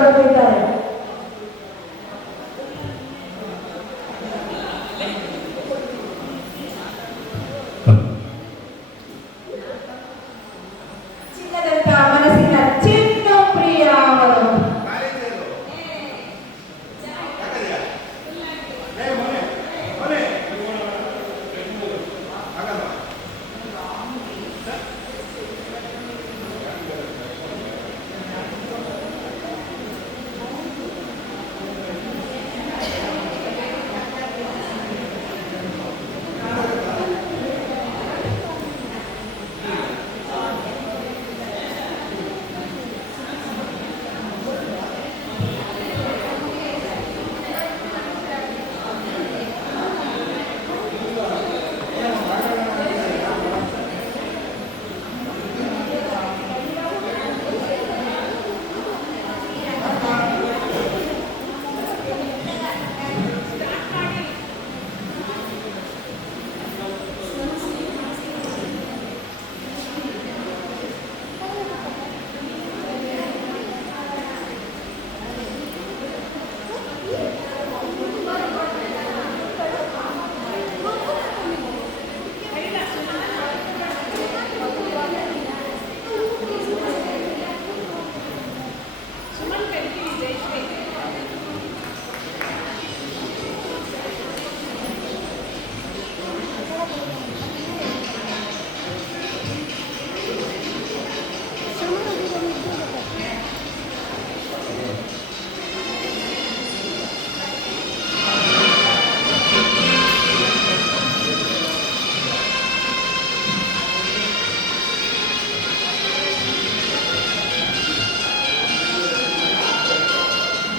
ಪಡೆದಿದ್ದಾರೆ. ಚಿನ್ನದಂತ ಮನಸ್ಸಿನ ಚಿನ್ನು ಪ್ರಿಯ ಅವರು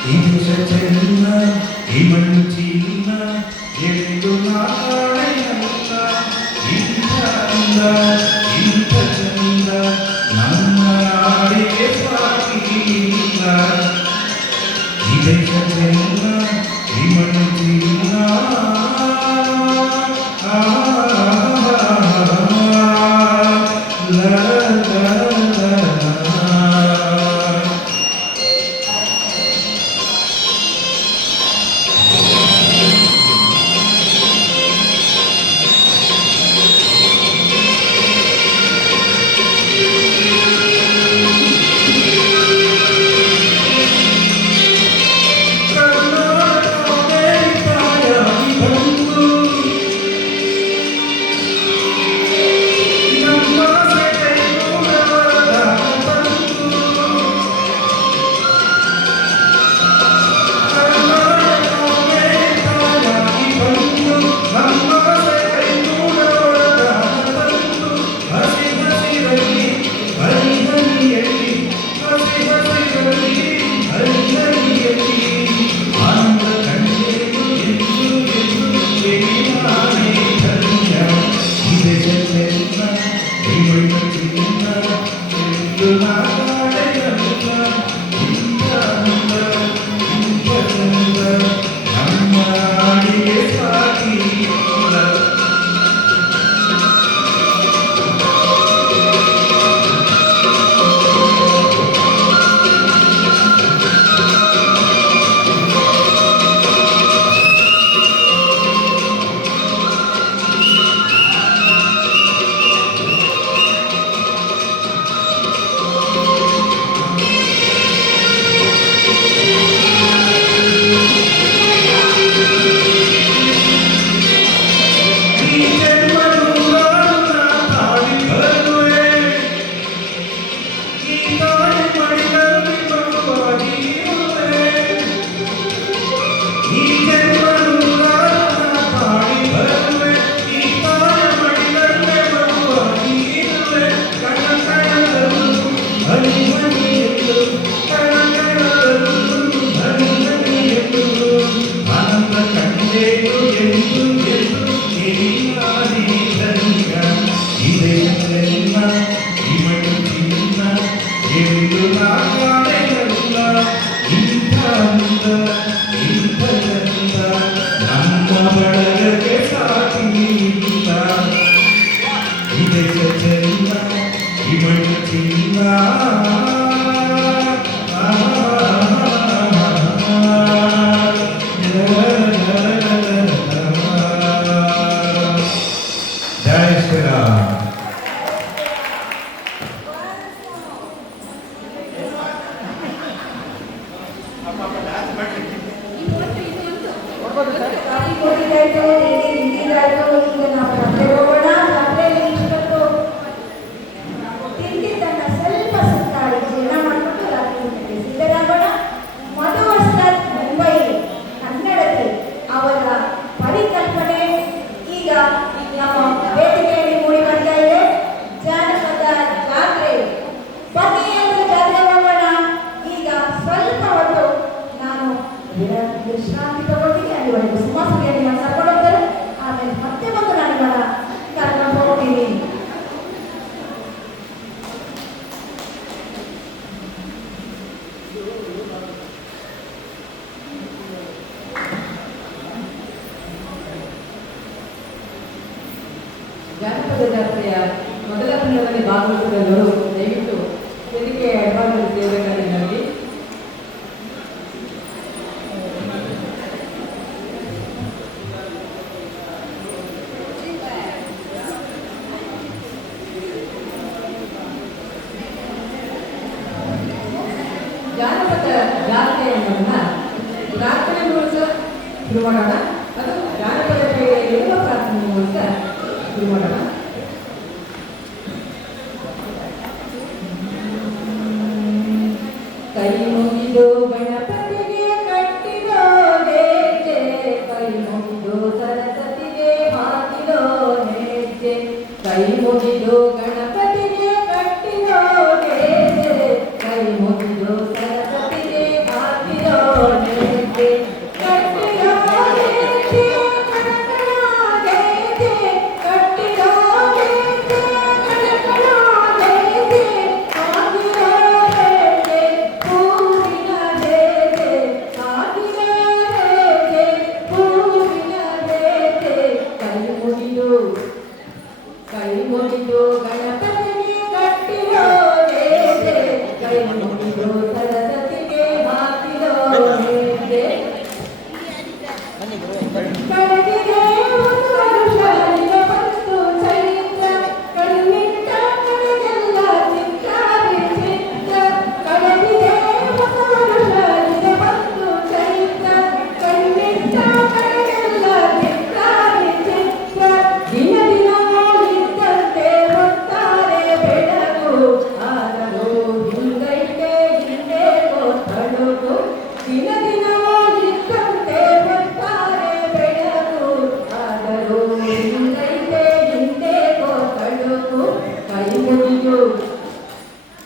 ಈ ದೇಶ ಚೆನ್ನ ಈ ಮಣ್ಣು ಚಿನ್ನ ಎಂದು ನಾಳೆಯಲ್ಲ ಇಂಥ ಅಂದ ಇಂಥ ಚಂದ ನಮ್ಮ ನಾಡಿಗೆ ಸಾಗಿಲ್ಲ. ಈ ದೇಶ ಚೆನ್ನ ಈ ಮಣ್ಣು ಚಿನ್ನ ಗಾಡಿ ಕೊಟ್ಟಿದ್ದಾಯ್ತು, ತಿಂದಿದ್ದಾಯ್ತು. ಈಗ ನಾವು ಜಾತ್ರೆಗೆ ಹೋಗೋಣ. ಜಾತ್ರೆಯಲ್ಲಿ ಇಷ್ಟೊತ್ತು ತಿಂದಿದ್ದನ್ನ ಸ್ವಲ್ಪ ಸುತ್ತಾಡಿ ಜೀರ್ಣ ಮಾಡಿಕೊಂಡು ರಾತ್ರಿ ಊಟಕ್ಕೆ ಸಿದ್ಧರಾಗೋಣ. ಮಧು ವಸ್ತಾದ್ ಮುಂಬೈ ಕನ್ನಡತಿ ಅವರ ಪರಿಕಲ್ಪನೆ ಈಗ ನಮ್ಮ ವೇದಿಕೆಯಲ್ಲಿ ಮೂಡಿ ಬರ್ತಾ ಇದೆ. ಜಾನಪದ ಜಾತ್ರೆ ಬನ್ನಿ ಎಂದು ಜಾತ್ರೆ ಹೋಗೋಣ. ಈಗ ಸ್ವಲ್ಪ ಹೊತ್ತು ನಾನು ವಿಶ್ರಾಂತಿ ತಗೊಳ್ತೀನಿ. ಅಲ್ಲಿವರೆಗೂ ಸುಮಾಸನೆಯಲ್ಲಿ ನಾನು ಕರ್ಕೊಂಡು ಹೋಗ್ತಾರೆ. ಆಮೇಲೆ ಮತ್ತೆ ಬಂದು ನಾನು ಕರ್ಕೊಂಡು ಹೋಗ್ತೀನಿ. ಜಾನಪದ ಜಾತ್ರೆಯ ಮೊದಲ ತಂಡದಲ್ಲಿ ಭಾಗವಹಿಸಿದವರು ದಯವಿಟ್ಟು ವೇದಿಕೆಯ ಎಡಭಾಗದಲ್ಲಿ ಸೇರಬೇಕಾಗಿ ನನಗೆ. ಜಾನಪದ ಜಾತ್ರೆಯನ್ನ ಪ್ರಾರ್ಥನೆ ಮೂಲಕ ಶುರು ಮಾಡೋಣ. ಅದು ಜಾನಪದ ಕ್ರೀಡೆಯಲ್ಲಿರುವ ಪ್ರಾರ್ಥನೆ ಮೂಲಕ ಶುರು ಮಾಡೋಣ. ಕೈ ಮುಗಿದು ಗಣಪತಿಗೆ ಕಟ್ಟಿದೋ ಹೆಜ್ಜೆ, ಕೈ ಮುಗಿದು ಸರಸ್ವತಿಗೆ ಹಾಕಿದೋ ಹೆಜ್ಜೆ, ಕೈ ಮುಗಿದು ಗಣಪತಿಗೆ ಕಟ್ಟಿದೋ ಹೆಜ್ಜೆ, ಕೈ ಮುಗಿದು ಸರಸ್ವತಿಗೆ ಹಾಕಿದೋ ಹೆಜ್ಜೆ, ಕಟ್ಟಿದೋ ಹೆಜ್ಜೆ ಕಣಕಣ ಹೆಜ್ಜೆ, ಕಟ್ಟಿದೋ ಹೆಜ್ಜೆ ಕಣಕಣ ಹೆಜ್ಜೆ, ಹಾಕಿದೋ ಹೆಜ್ಜೆ ಹೂವಿನ ಹೆಜ್ಜೆ, ಹಾಕಿದೋ ಹೆಜ್ಜೆ ಹೂವಿನ ಹೆಜ್ಜೆ, ಕೈ ಮುಗಿದು ಗಣಪತಿಗೆ ಕಟ್ಟಿರೋ ಹೆಜ್ಜೆ, ಕೈ ಮುಗಿದು ಸರಸ್ವತಿಗೆ ಹಾಕಿರೋ ಹೆಜ್ಜೆ. ಕಳೆದಿದೆ ಒಂದು ವರುಷ ನಿಜ ಬಂತು ಚೈತ್ರ, ಕಣ್ಣಿಟ್ಟ ಕಡೆಗೆಲ್ಲ ಚಿತ್ತಾರಿ ಚಿತ್ರ. ಕಳೆದಿದೆ ಒಂದು ವರುಷ ನಿಜ ಬಂತು ಚೈತ್ರ, ಕಣ್ಣಿಟ್ಟ ಕಡೆಗೆಲ್ಲ ಚಿತ್ತಾರಿ ಚಿತ್ರ. ದಿನ ದಿನ ಇದ್ದಂತೆ ಹೊತ್ತಾರೆ ಬೆಳಕು, ಆದರೂ ಹಿಂಗೈತೆ ಹಿಂದೇಕೋ ತಳುಕು. ದಿನ ದಿನ ಇದ್ದಂತೆ ಹೊತ್ತಾರೆ ಬೆಳಕು, ಆದರೂ ಹಿಂಗೈತೆ ಹಿಂದೇಕೋ ತಳುಕು.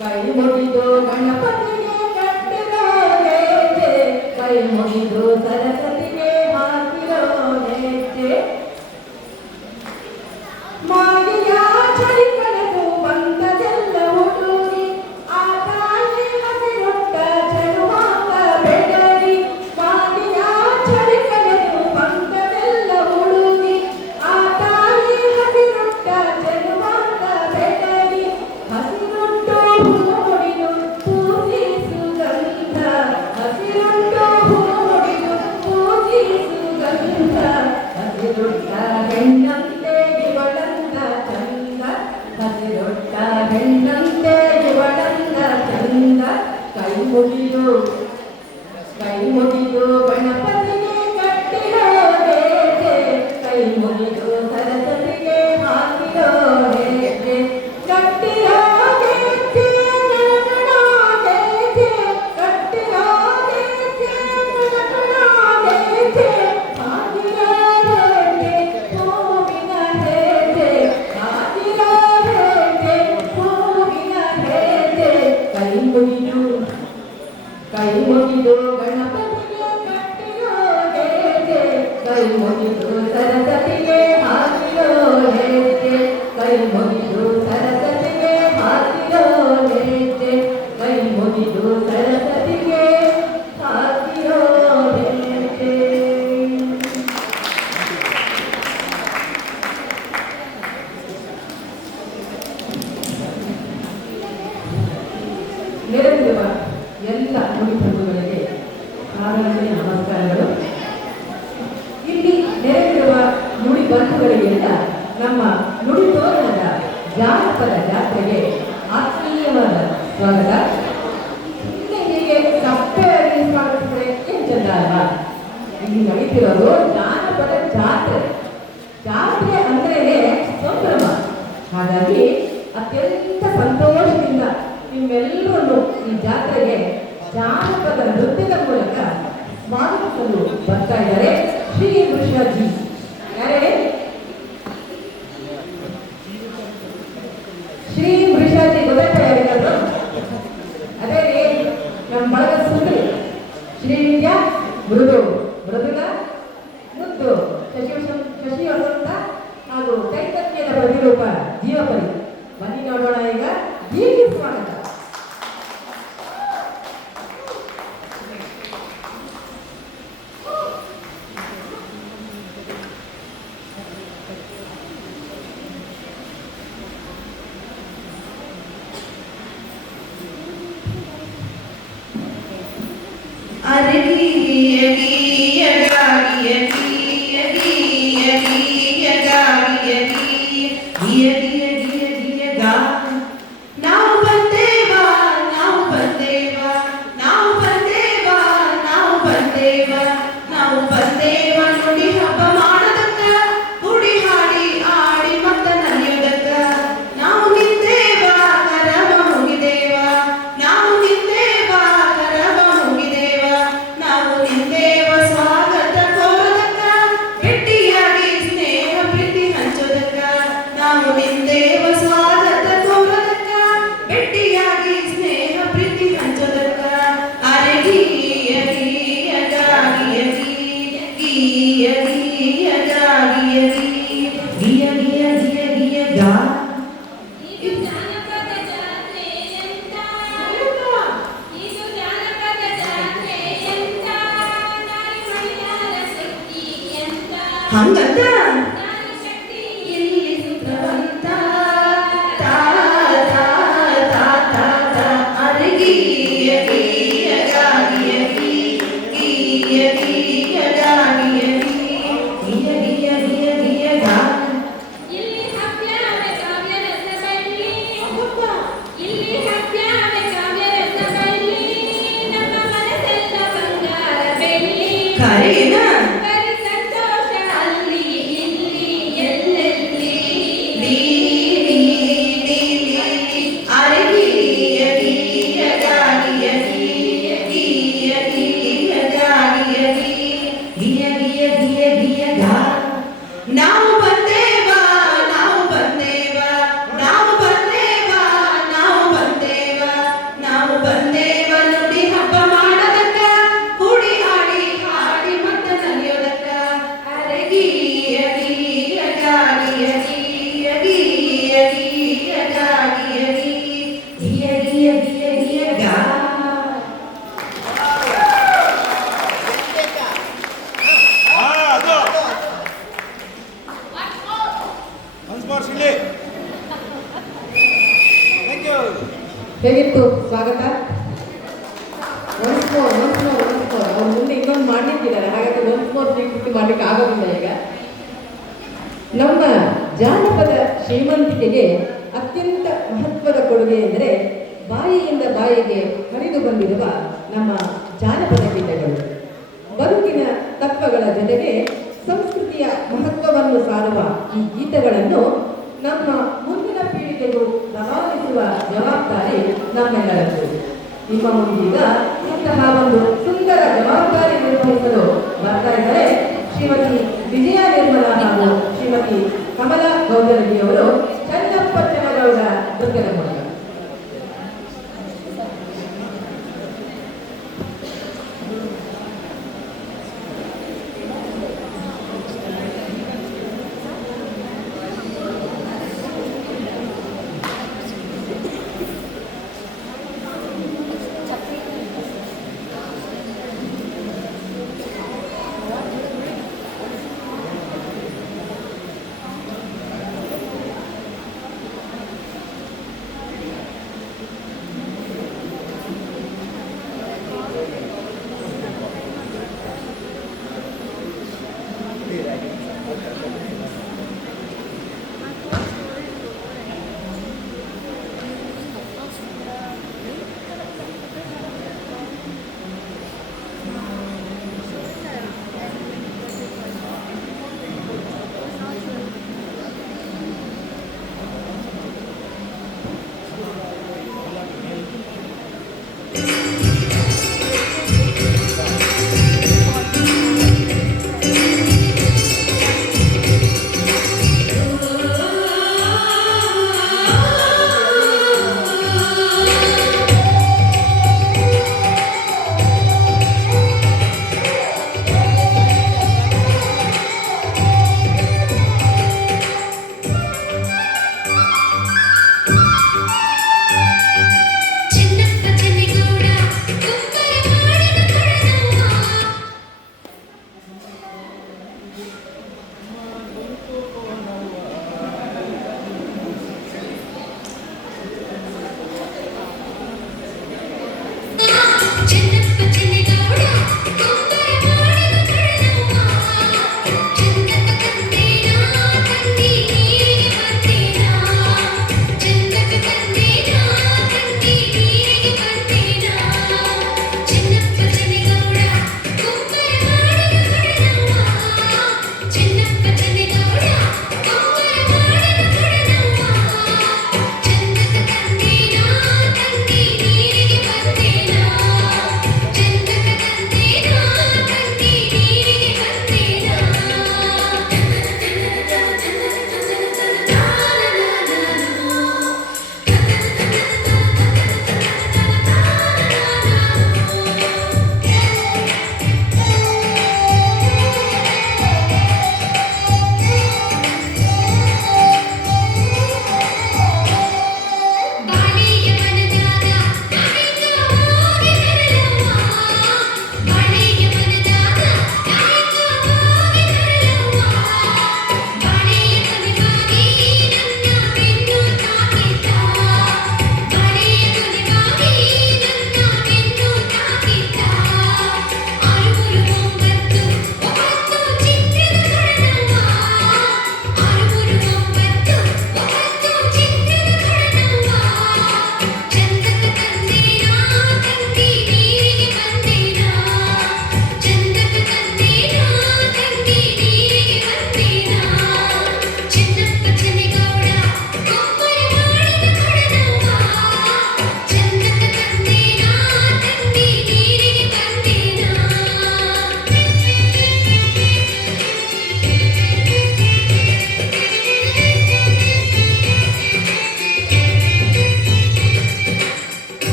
ಕೈ ಮುಗಿದು ಗಣಪತಿಗೆ ಕಟ್ಟಿರೋ ಹೆಜ್ಜೆ, ಕೈ ಮುಗಿದು ಸರಸ್ವತಿಗೆ ಹಾಕಿರೋ ಹೆಜ್ಜೆ. ಮಾಗಿಯ ಚಳಿ ಕಳೆದು ಬಂದದೆಲ್ಲ ಹುಡುಗಿ, ಆ ತಾಯಿ ಹಸಿರೊಟ್ಟ ಚೆಲುವಾಂಗ ಬೆಳಗಿ. ಮಾಗಿಯ ಚಳಿ ಕಳೆದು ಬಂದದೆಲ್ಲ ಹುಡುಗಿ, ಆ ತಾಯಿ ಹಸಿರೊಟ್ಟ ಚೆಲುವಾಂಗ ಬೆಳಗಿ. ಹಸಿರುಂಟು ಹೂಮುಡಿದು ಪೂಜಿಸು ಗಂಧ, ಹಸಿರುಂಟು ಹೂಮುಡಿದು ಪೂಜಿಸು ಗಂಧ. ಹಸಿರುಟ್ಟ ಹೆಣ್ಣಂತೆ ಇವಳಂದ ಚಂದ, ಹಸಿರೊಟ್ಟ ಹೆಣ್ಣಂತೆ ಇವಳಂದ ಚಂದ. ಕೈ ಮುಗಿದು ಗಣಪತಿಗೆ ಕಟ್ಟಿರೋ ಹೆಜ್ಜೆ, ಕೈ ಮುಗಿದು ಸರಸ್ವತಿಗೆ ಹಾಕಿರೋ ಹೆಜ್ಜೆ, ಕಟ್ಟಿರೋ ಹೆಜ್ಜೆ ಕಣಕಣ ಹೆಜ್ಜೆ, ಕಟ್ಟಿರೋ ಹೆಜ್ಜೆ ಕಣಕಣ ಹೆಜ್ಜೆ, ಹಾಕಿರೋ ಹೆಜ್ಜೆ ಹೂವಿನ ಹೆಜ್ಜೆ, ಹಾಕಿರೋ ಹೆಜ್ಜೆ ಹೂವಿನ ಹೆಜ್ಜೆ. ಕೈ ಮುಗಿದು ಗಣಪತಿಗೆ ಕಟ್ಟಿರೋ ಹೆಜ್ಜೆ, ಕೈ ಮುಗಿದು ಸರಸ್ವತಿಗೆ ಹಾಕಿರೋ ಹೆಜ್ಜೆ, ಕೈ ಮುಗಿದು ಸರಸ್ವತಿಗೆ ಹಾಕಿರೋ ಹೆಜ್ಜೆ, ಕೈ ಮುಗಿದು ಸರಸ್ವತಿಗೆ ಹಾಕಿರೋ ಹೆಜ್ಜೆ. ನೆರೆದಿರುವ ಎಲ್ಲ ನುಡಿ ಬಂಧುಗಳಿಗೆ ಆರಾಧನೆ ನಮಸ್ಕಾರಗಳು. ಇಲ್ಲಿ ನೆರೆದಿರುವ ನುಡಿ ಬಂಧುಗಳಿಗೆಲ್ಲ ನಮ್ಮ ನುಡಿ ತೋರಣದ ಜಾನಪದ ಜಾತ್ರೆಗೆ ಆತ್ಮೀಯವಾದ ಸ್ವಾಗತ. ಹೀಗೆ ಕಪ್ಪೆಯಾಗಿ ಸ್ವಾಗತಿಸಿದ್ರೆ ಏನು ಚಂದ ಅಲ್ವಾ? ಇಲ್ಲಿ ನಡೀತಿರೋದು ಜಾನಪದ ಜಾತ್ರೆ. ಜಾತ್ರೆ ಅಂದ್ರೇನೆ ಸಂಭ್ರಮ. ಹಾಗಾಗಿ ಅತ್ಯಂತ ಸಂತೋಷದಿಂದ ನಿಮ್ಮೆಲ್ಲರನ್ನು ಈ ಜಾತ್ರೆಗೆ ಜಾನಪದ ನೃತ್ಯದ ಮೂಲಕ ಸ್ವಾಗತಿಸಲು ಬರ್ತಾ ಇದ್ದಾರೆ ಶ್ರೀ ವೃಷಾಜಿ. ಯಾರೇ ಶ್ರೀ ವೃಷಾಜಿ ಗೊತ್ತಾಗ್ತಾ ಯಾರಿಗಾದ್ರು? ಅದೇ ರೀ ನಮ್ಮ ಬಳಗ ಸುಂದರಿ ಶ್ರೀವಿದ್ಯಾ ಮೃದುಲ ಮುದ್ದು ಶಶಿ ವಸಂತ ಹಾಗೂ ಚೈತನ್ಯದ ಪ್ರತಿರೂಪ ಜೀವಪರಿ. ಬನ್ನಿ ನೋಡೋಣ ಈಗ ಹೀಗೆ ಸ್ವಾಗತ. ಹಂಗಂತ ಹೇಗಿತ್ತು ಸ್ವಾಗತ? ಒನ್ಸ್ ಮೋರ್ ಅವ್ರ ಮುಂದೆ ಇನ್ನೊಂದು ಮಾಡಲಿಕ್ಕಿದ್ದಾರೆ. ಹಾಗಾಗಿ ಒನ್ಸ್ ಮೋರ್ ಸ್ವೀಕೃತಿ ಮಾಡಲಿಕ್ಕೆ ಆಗೋದಿಲ್ಲ. ಈಗ ನಮ್ಮ ಜಾನಪದ ಶ್ರೀಮಂತಿಕೆಗೆ ಅತ್ಯಂತ ಮಹತ್ವದ ಕೊಡುಗೆ ಎಂದರೆ ಬಾಯಿಯಿಂದ ಬಾಯಿಗೆ ಹರಿದು ಬಂದಿರುವ ನಮ್ಮ ಜಾನಪದ ಗೀತೆಗಳು. ಬದುಕಿನ ತತ್ವಗಳ ಜೊತೆಗೆ ಸಂಸ್ಕೃತಿಯ ಮಹತ್ವವನ್ನು ಸಾರುವ ಈ ಗೀತೆಗಳನ್ನು ನಮ್ಮ ಮುಂದಿನ ಪೀಳಿಗೆಗೂ ರವಾನಿಸುವ ಜವಾಬ್ದಾರಿ ನಮ್ಮೆಲ್ಲರದ್ದು. ನಿಮ್ಮ ಮುಂದೀಗ ಇಂತಹ ಒಂದು ಸುಂದರ ಜವಾಬ್ದಾರಿ ನಿರ್ವಹಿಸಲು ಬರ್ತಾ ಇದ್ದಾರೆ ಶ್ರೀಮತಿ ವಿಜಯ ನಿರ್ಮಲಾ ಹಾಗೂ ಶ್ರೀಮತಿ ಕಮಲಾ ಗೌಡರಡಿಯವರು ಚನ್ನಪ್ಪ ಚನ್ನಗೌಡ ನೃತ್ಯದ ಮೂಲಕ.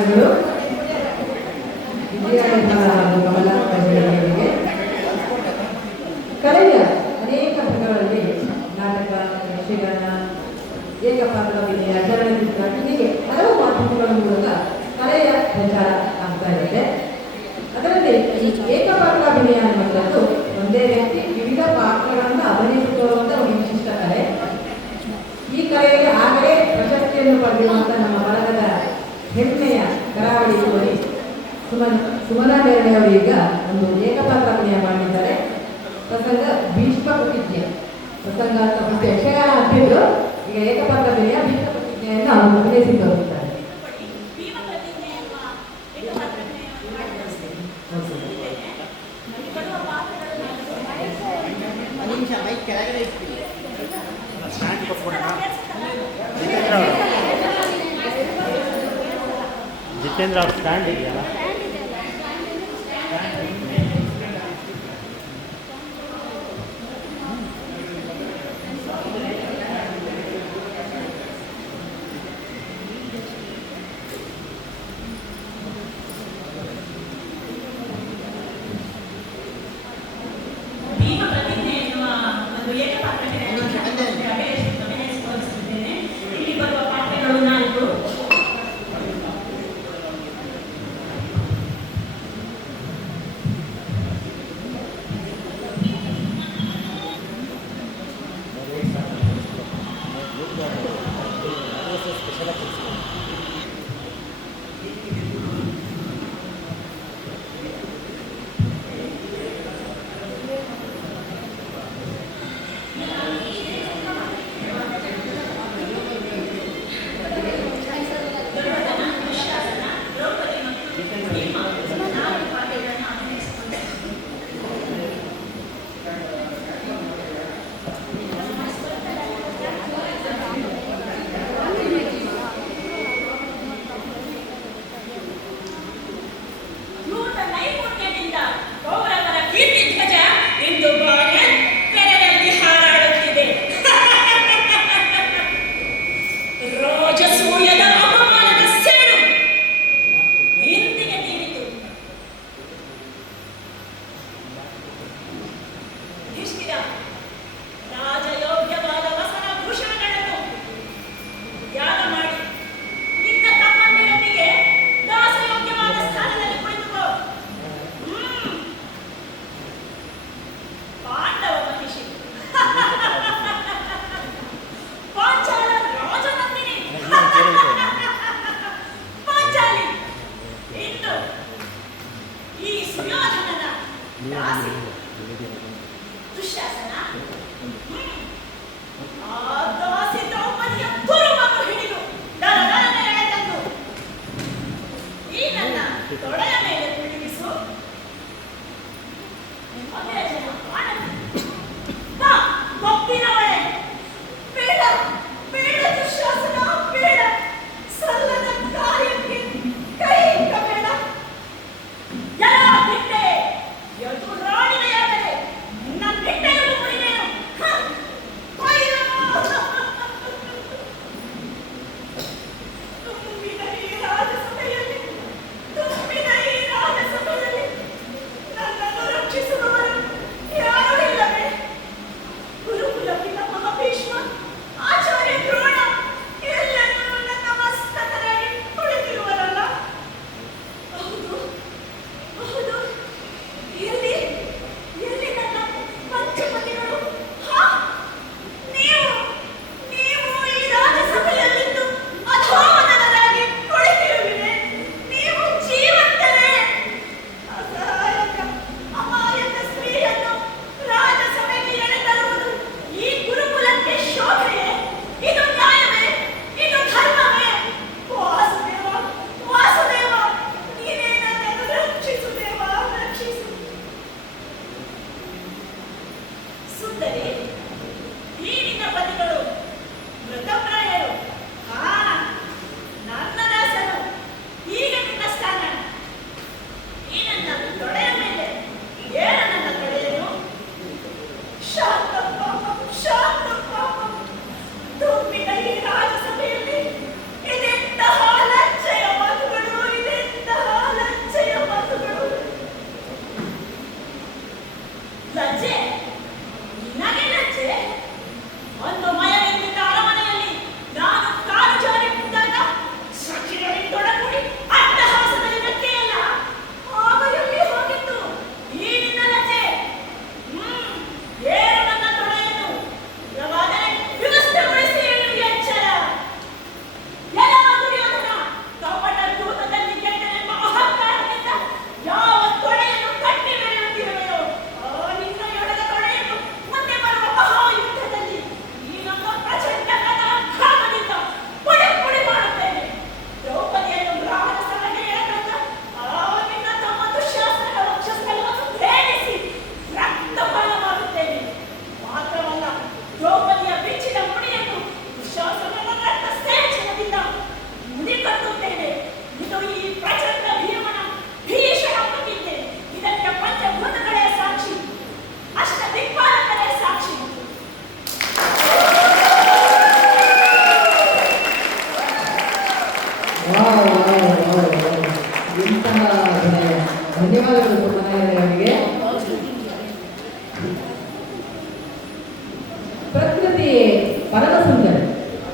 ಧನ್ಯವಾದಗಳು. ಇಂದಿರಾ ನಿರ್ಮಲ ಹಾಗೂ ಕಮಲಾ ಅವರಿಗೆ ಕಲೆಯ ಅನೇಕ ಭಾಗಗಳಲ್ಲಿ ನಾಟಕ, ಯಕ್ಷಗಾನ, ಏಕಪಾತ್ರ ಅಭಿನಯ, ಚಲನಚಿತ್ರ ಹೀಗೆ ಹಲವು ಮಾಧ್ಯಮಗಳ ಮೂಲಕ ಕಲೆಯ ಪ್ರಚಾರ ಆಗ್ತಾ ಇದೆ. ಅದರಲ್ಲಿ ಈ ಏಕಪಾತ್ರ ಅಭಿನಯ ಅನ್ನುವಂಥದ್ದು ಒಂದೇ ವ್ಯಕ್ತಿ ವಿವಿಧ ಪಾತ್ರಗಳನ್ನು ಅಭಿನಯಿಸುವಂಥ ಒಂದು ವಿಶಿಷ್ಟ ಕಲೆ. ಈ ಕಲೆಯಲ್ಲಿ ಆಗಲೇ ಪ್ರಶಸ್ತಿಯನ್ನು ಪಡೆದಿರುವಂಥ ನಮ್ಮ ಭಾರತದ ಹೆಮ್ಮೆಯ ಕರಾವಳಿ ಸುವರಿ ಸುಮನಾ ಬೇರ್ಡೆ ಅವರು ಈಗ ಒಂದು ಏಕಪಾತ್ರ ಅಭಿನಯ ಮಾಡಿದ್ದಾರೆ. ಪ್ರಸಂಗ ಭೀಷ್ಮ ಪ್ರತಿಜ್ಞೆ. ಪ್ರಸಂಗ ಅಂತ ಫಸ್ಟ್ ಯಕ್ಷಗಾನ ಅಂತಿದ್ರು, ಈಗ ಏಕಪಾತ್ರ ಅಭಿನಯ ಭೀಷ್ಮ ಪ್ರತಿಜ್ಞೆಯನ್ನು ಅವರು ಅಭಿನಯಿಸಿ ತೋರಿಸ್ತಾರೆ. ಜಿತೇಂದ್ರ ಅವ್ರ ಸ್ಟ್ಯಾಂಡ್ ಇದೆಯಲ್ಲ,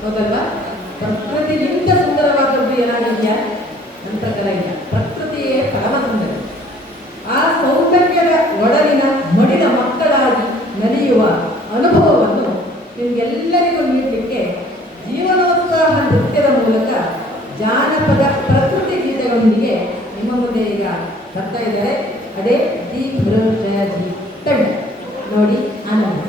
ಹೌದಲ್ವಾ? ಪ್ರಕೃತಿಗಿಂತ ಸುಂದರವಾದದ್ದು ಏನಾಗಿದೆಯಾ ಅಂತ ಇಲ್ಲ. ಪ್ರಕೃತಿಯೇ ಪರಮ ಸುಂದರ. ಆ ಸೌಂದರ್ಯದ ಒಡಲಿನ ಮಡಿದ ಮಕ್ಕಳಾಗಿ ನಲಿಯುವ ಅನುಭವವನ್ನು ನಿಮಗೆಲ್ಲರಿಗೂ ನೀಡಲಿಕ್ಕೆ ಜೀವನೋತ್ಸಾಹ ನೃತ್ಯದ ಮೂಲಕ ಜಾನಪದ ಪ್ರಕೃತಿ ಗೀತೆಗಳೊಂದಿಗೆ ನಿಮ್ಮ ಮುಂದೆ ಈಗ ಬರ್ತಾ ಇದ್ದಾರೆ. ಅದೇ ದಿ ಜಿ ತಂಡ. ನೋಡಿ ಆನಂದ.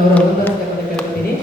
ಅವರ ಮುಂದಾಸ್ಕೊಂಡು ಕೇಳ್ಕೊತೀನಿ.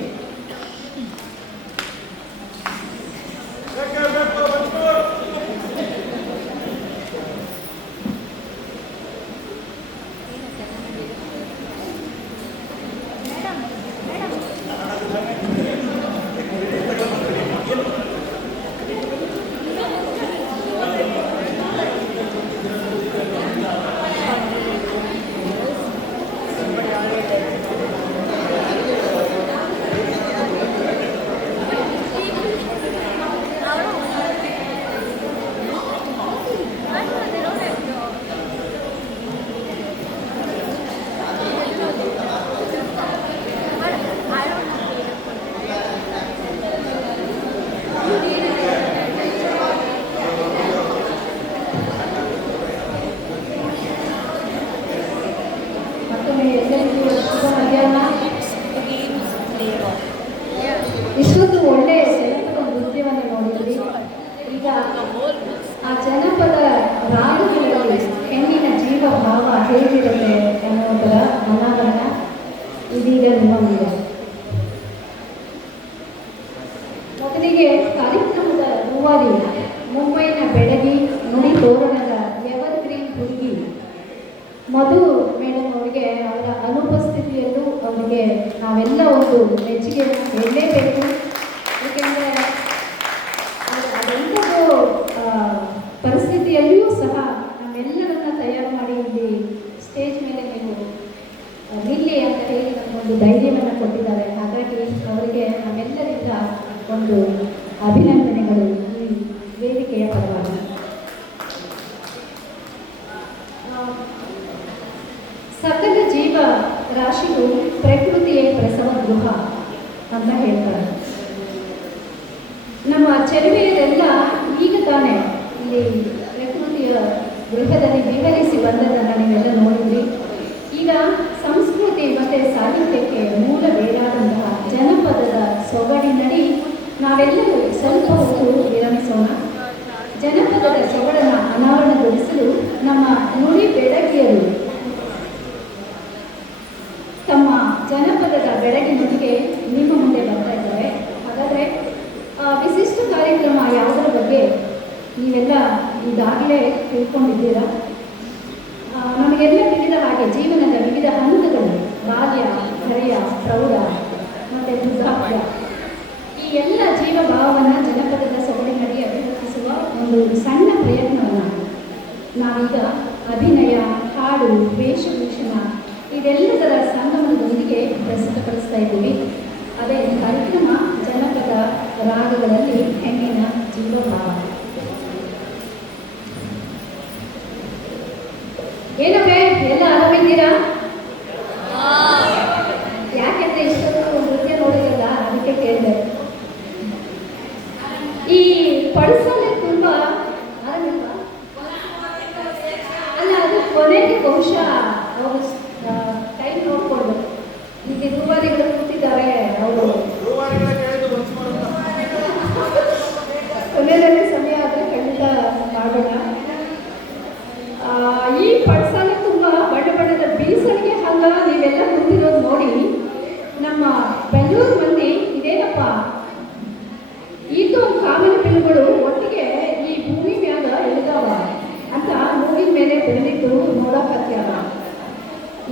ಇಷ್ಟೊಂದು ಒಳ್ಳೆ ಜನಪದ ನೃತ್ಯವನ್ನು ನೋಡಿದ್ವಿ. ಈಗ ಆ ಜನಪದ ರಾಗಗಳಲ್ಲಿ ಹೆಣ್ಣಿನ ಜೀವ ಭಾವ ಹೇಗಿರುತ್ತೆ ಅನ್ನೋದರ ಅನಾವರಣ ಇದೀಗ ನಿಮ್ಮ ಮುಂದೆ. ಮೊದಲಿಗೆ ಕಾರ್ಯಕ್ರಮದ ರೂವಾರಿ ಮುಂಬೈನ ಬೆಳಗಿ ನುಡಿ ತೋರಣದ ಎವರ್ಗ್ರೀನ್ ಹುಡುಗಿ ಮಧು ಮೇಡಮ್ ಅವರಿಗೆ ಅವರ ಅನುಪಸ್ಥಿತಿಯಲ್ಲೂ ಅವರಿಗೆ ನಾವೆಲ್ಲ ಒಂದು ಮೆಚ್ಚುಗೆಯನ್ನು ಹೇಳಲೇಬೇಕು. ಏಕೆಂದರೆ ಅದೆಲ್ಲದೂ ಪರಿಸ್ಥಿತಿಯಲ್ಲಿಯೂ ಸಹ ನಾವೆಲ್ಲರನ್ನ ತಯಾರು ಮಾಡಿ ಇಲ್ಲಿ ಸ್ಟೇಜ್ ಮೇಲೆ ನೀವು ನಿಲ್ಲಿ ಅಂತ ಹೇಳಿ ನಮಗೊಂದು ಧೈರ್ಯವನ್ನು ಕೊಟ್ಟಿದ್ದಾರೆ. ಹಾಗಾಗಿ ಅವರಿಗೆ ನಮ್ಮೆಲ್ಲರಿಂದ ಒಂದು ಅಭಿನಂದನೆಗಳು ಈ ವೇದಿಕೆಯ ಪರವಾಗಿ. ಸಕಲ ಜೀವ ರಾಶಿಗೂ ಪ್ರಕೃತಿಯೇ ಪ್ರಸವ ಗೃಹ ಅಂತ ಹೇಳ್ತಾರೆ. ನಮ್ಮ ಚೆಲುವೆಯರೆಲ್ಲ ಈಗ ತಾನೇ ಇಲ್ಲಿ ಪ್ರಕೃತಿಯ ಗೃಹದಲ್ಲಿ ವಿವರಿಸಿ ಬಂದದನ್ನು ನೀವೆಲ್ಲ ನೋಡಿದ್ರಿ. ಈಗ ಸಂಸ್ಕೃತಿ ಮತ್ತು ಸಾಹಿತ್ಯಕ್ಕೆ ಮೂಲ ಬೇರಾದಂತಹ ಜನಪದದ ಸೊಗಡಿನಡಿ ನಾವೆಲ್ಲರೂ ಸ್ವಲ್ಪ ಹೊತ್ತು ವಿರಮಿಸೋಣ. ಜನಪದದ ಸೊಗಡನ್ನು ಅನಾವರಣಗೊಳಿಸಲು ನಮ್ಮ ನುಡಿ ಬೆಳಕಿಯರು ತಮ್ಮ ಜನಪದದ ಬೆಳಗಿನೊಂದಿಗೆ ನಿಮ್ಮ ಮುಂದೆ ಬರ್ತಾ ಇದ್ದಾರೆ. ಹಾಗಾದರೆ ವಿಶಿಷ್ಟ ಕಾರ್ಯಕ್ರಮ ಯಾವುದರ ಬಗ್ಗೆ ನೀವೆಲ್ಲ ಈಗಾಗಲೇ ತಿಳ್ಕೊಂಡಿದ್ದೀರಾ. ನಮಗೆಲ್ಲ ತಿಳಿದ ಹಾಗೆ ಜೀವನದ ವಿವಿಧ ಹಂತಗಳು ಬಾಲ್ಯ, ಹರೆಯ, ಪ್ರೌಢ ಮತ್ತು ವೃದ್ಧಾಪ್ಯ ಈ ಎಲ್ಲ ಜೀವಭಾವವನ್ನು ಜನಪದದ ಸೊಗಡಿನಡಿ ಅಭಿವೃದ್ಧಿಸುವ ಒಂದು ಸಣ್ಣ ಪ್ರಯತ್ನವನ್ನು ನಾವೀಗ ಅಭಿನಯ, ಹಾಡು, ವೇಷಭೂಷಣ ಇದೆಲ್ಲದರ ಸಂಗಮನದೊಂದಿಗೆ ಪ್ರಸ್ತುತಪಡಿಸ್ತಾ ಇದ್ದೀವಿ. ಅದೇ ಕಾರ್ಯಕ್ರಮ ಜನಪದ ರಾಗಗಳಲ್ಲಿ ಹೆಣ್ಣಿನ ಜೀವಭಾವ. ಏನಪ್ಪೇ ಎಲ್ಲ ಆರಾಮಿದ್ದೀರಾ? ಯಾಕೆಂದ್ರೆ ಇಷ್ಟೊಂದು ನೃತ್ಯ ನೋಡಿರಲ್ಲ, ಅದಕ್ಕೆ ಕೇಳಿದೆ. ಈ ಪಡಿಸಲೆ ತುಂಬಾ ಆರಾಮಿಲ್ವಾ? ಅಲ್ಲ, ಅದು ಕೊನೆಗೆ ಬಹುಶಃ ಅವರು ಟೈಮ್ ನೋಡ್ಕೊಂಡು ಈಗ ರೂವಾರಿಗಳು ಕೂತಿದ್ದಾರೆ, ಅವರು ಕೊನೆಯಲ್ಲಿ ಸಮಯ ಆದರೆ ಖಂಡಿತ ಮಾಡೋಣ. ಈ ಪಡ್ಸಾಲೆ ತುಂಬ ಬಣ್ಣ ಬಣ್ಣದ ಬೀಸಣಿಗೆ ಹಂಗ ನೀವೆಲ್ಲ ಕೂತಿರೋದು ನೋಡಿ ನಮ್ಮ ಬೆಂಗಳೂರು ಮಂದಿ ಇದೇನಪ್ಪ ಇದು ಕಾಮನ ಪಿಲ್ಲುಗಳು ಒಟ್ಟಿಗೆ ಈ ಭೂಮಿ ಮ್ಯಾಗ ಇಳಿದಾವ ಅಂತ ಮೂಗಿನ ಮೇಲೆ ಬೆಳೆದಿದ್ದು ನೋಡಕತ್ಯಾರ.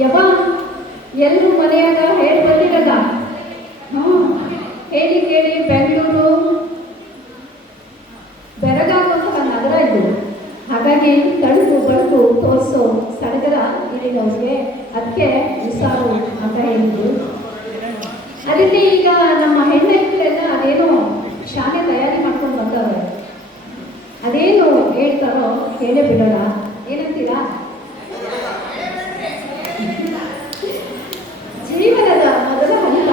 ಯವ ಎಲ್ಲರೂ ಮನೆಯಾಗ ಹೇಳಿ ಬಂದಿರಲ್ಲ. ಹೇಳಿ ಕೇಳಿ ಬೆಂಗಳೂರು ಬೆರಗಾಗುವಂತಹ ನಗರ ಇದು. ಹಾಗಾಗಿ ತಳುಕು ಬಳುಕು ತೋರಿಸೋ ಸಡಗರ ಇರಲಿಲ್ಲ ಅವ್ರಿಗೆ, ಅದಕ್ಕೆ ಉಸಾರು ಅಂತ ಹೇಳಿದ್ರು. ಅದಕ್ಕೆ ಈಗ ನಮ್ಮ ಹೆಣ್ಣೈಕಳೆಲ್ಲ ಅದೇನೋ ಶಾಲೆ ತಯಾರಿ ಮಾಡ್ಕೊಂಡು ಬಂದವರು, ಅದೇನು ಹೇಳ್ತಾರೋ ಕೇಳೇ ಬಿಡೋಣ. ಏನಂತೀರಾ? ಜೀವನದ ಮೊದಲ ಹಂತ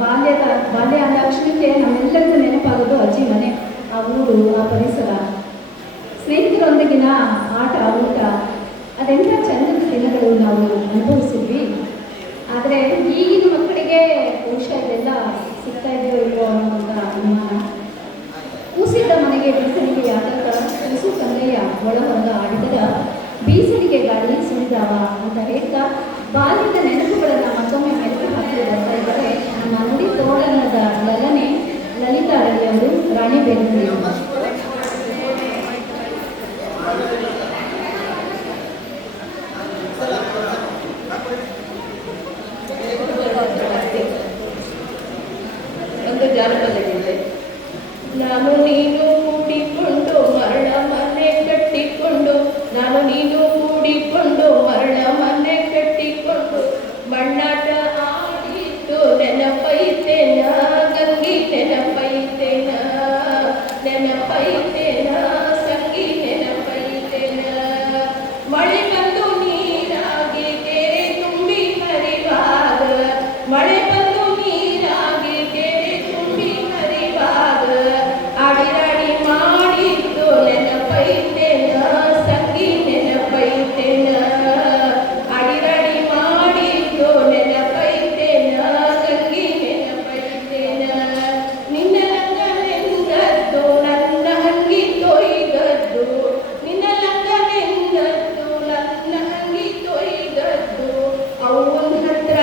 ಬಾಲ್ಯ ಅಂದ ತಕ್ಷಣಕ್ಕೆ ನಮ್ಮೆಲ್ಲರಿಗೂ ನೆನಪಾಗೋದು ಅಜ್ಜಿ ಮನೆ, ಆ ಊರು, ಆ ಪರಿಸರ, ಸ್ನೇಹಿತರೊಂದಿಗಿನ ಆಟ, ಊಟ, ಅದೆಂಥ ಚಂದದ ದಿನಗಳು ನಾವು ಅನುಭವಿಸಿದ್ವಿ. ಆದರೆ ಈಗಿನ ಮಕ್ಕಳಿಗೆ ಬಹುಶಃ ಇದೆಲ್ಲ ಸಿಗ್ತಾ ಇದೆಯೋ ಇಲ್ಲೋ ಅನ್ನೋಂಥ ಅನುಮಾನ. ಕೂಸಿದ್ದ ಮನೆಗೆ ಬೀಸಣಿಗೆ ಯಾವಾಗ ಕೂಸು ತಂದೆಯ ಒಳಹೊಂದ ಆಡಿದರ ಬೀಸಣಿಗೆ ಗಾಳಿ ಸುಳಿದಾವ ಅಂತ ಹೇಳ್ತಾ ಬಾಲ್ಯದ ನೆನಪುಗಳನ್ನು ಮತ್ತೊಮ್ಮೆ ಮೆಲುಕು ಬೇರೆ ಒಂದು ಜಾನಪದ ಗೀತೆ. ನಾನು ನೀನು ಕೂಡಿಕೊಂಡು ಮರಳ ಮನೆ ಕಟ್ಟಿಕೊಂಡು, ನಾನು ನೀನು ಕೂಡಿಕೊಂಡು ಮರಳ ಮನೆ ಕಟ್ಟಿಕೊಂಡು, ಮಣ್ಣಾಟ ಆಡಿದ್ದು ನೆನಪೈತೇನ ಗಂಗಿ, ನೆನಪೈತೇನ ನೆನಪೈತೇನ ಸಂಗಿ, ನೆನಪೈತೇನ. ಮಳೆ ಬಂದು ನೀರಾಗಿ ಕೆರೆ ತುಂಬಿ ಹರಿವಾಗ, ಮಳೆ ಬಂದು ನೀರಾಗಿ ಕೆರೆ ತುಂಬಿ ಹರಿವಾಗ, ಅಡಿರಾಡಿ ಮಾಡಿದ್ದು ನೆನಪೈತೇನ ಸಂಗಿ, ನೆನಪೈತೇನ ಅಡಿರಾಡಿ ಮಾಡಿದ್ದು ನೆನಪೈತೇನ ಗಂಗಿ, ನೆನಪೈತೇನ. ನಿನ್ನ ಲಂಗನೆಂದದ್ದು ನನ್ನ ಅಂಗಿ ತೊಯ್ದದ್ದು, ನಿನ್ನ ಲಂಗನೆಂದದ್ದು ನನ್ನ ಅಂಗಿ ತೊಯ್ದದ್ದು, ಅವನ ಹತ್ರ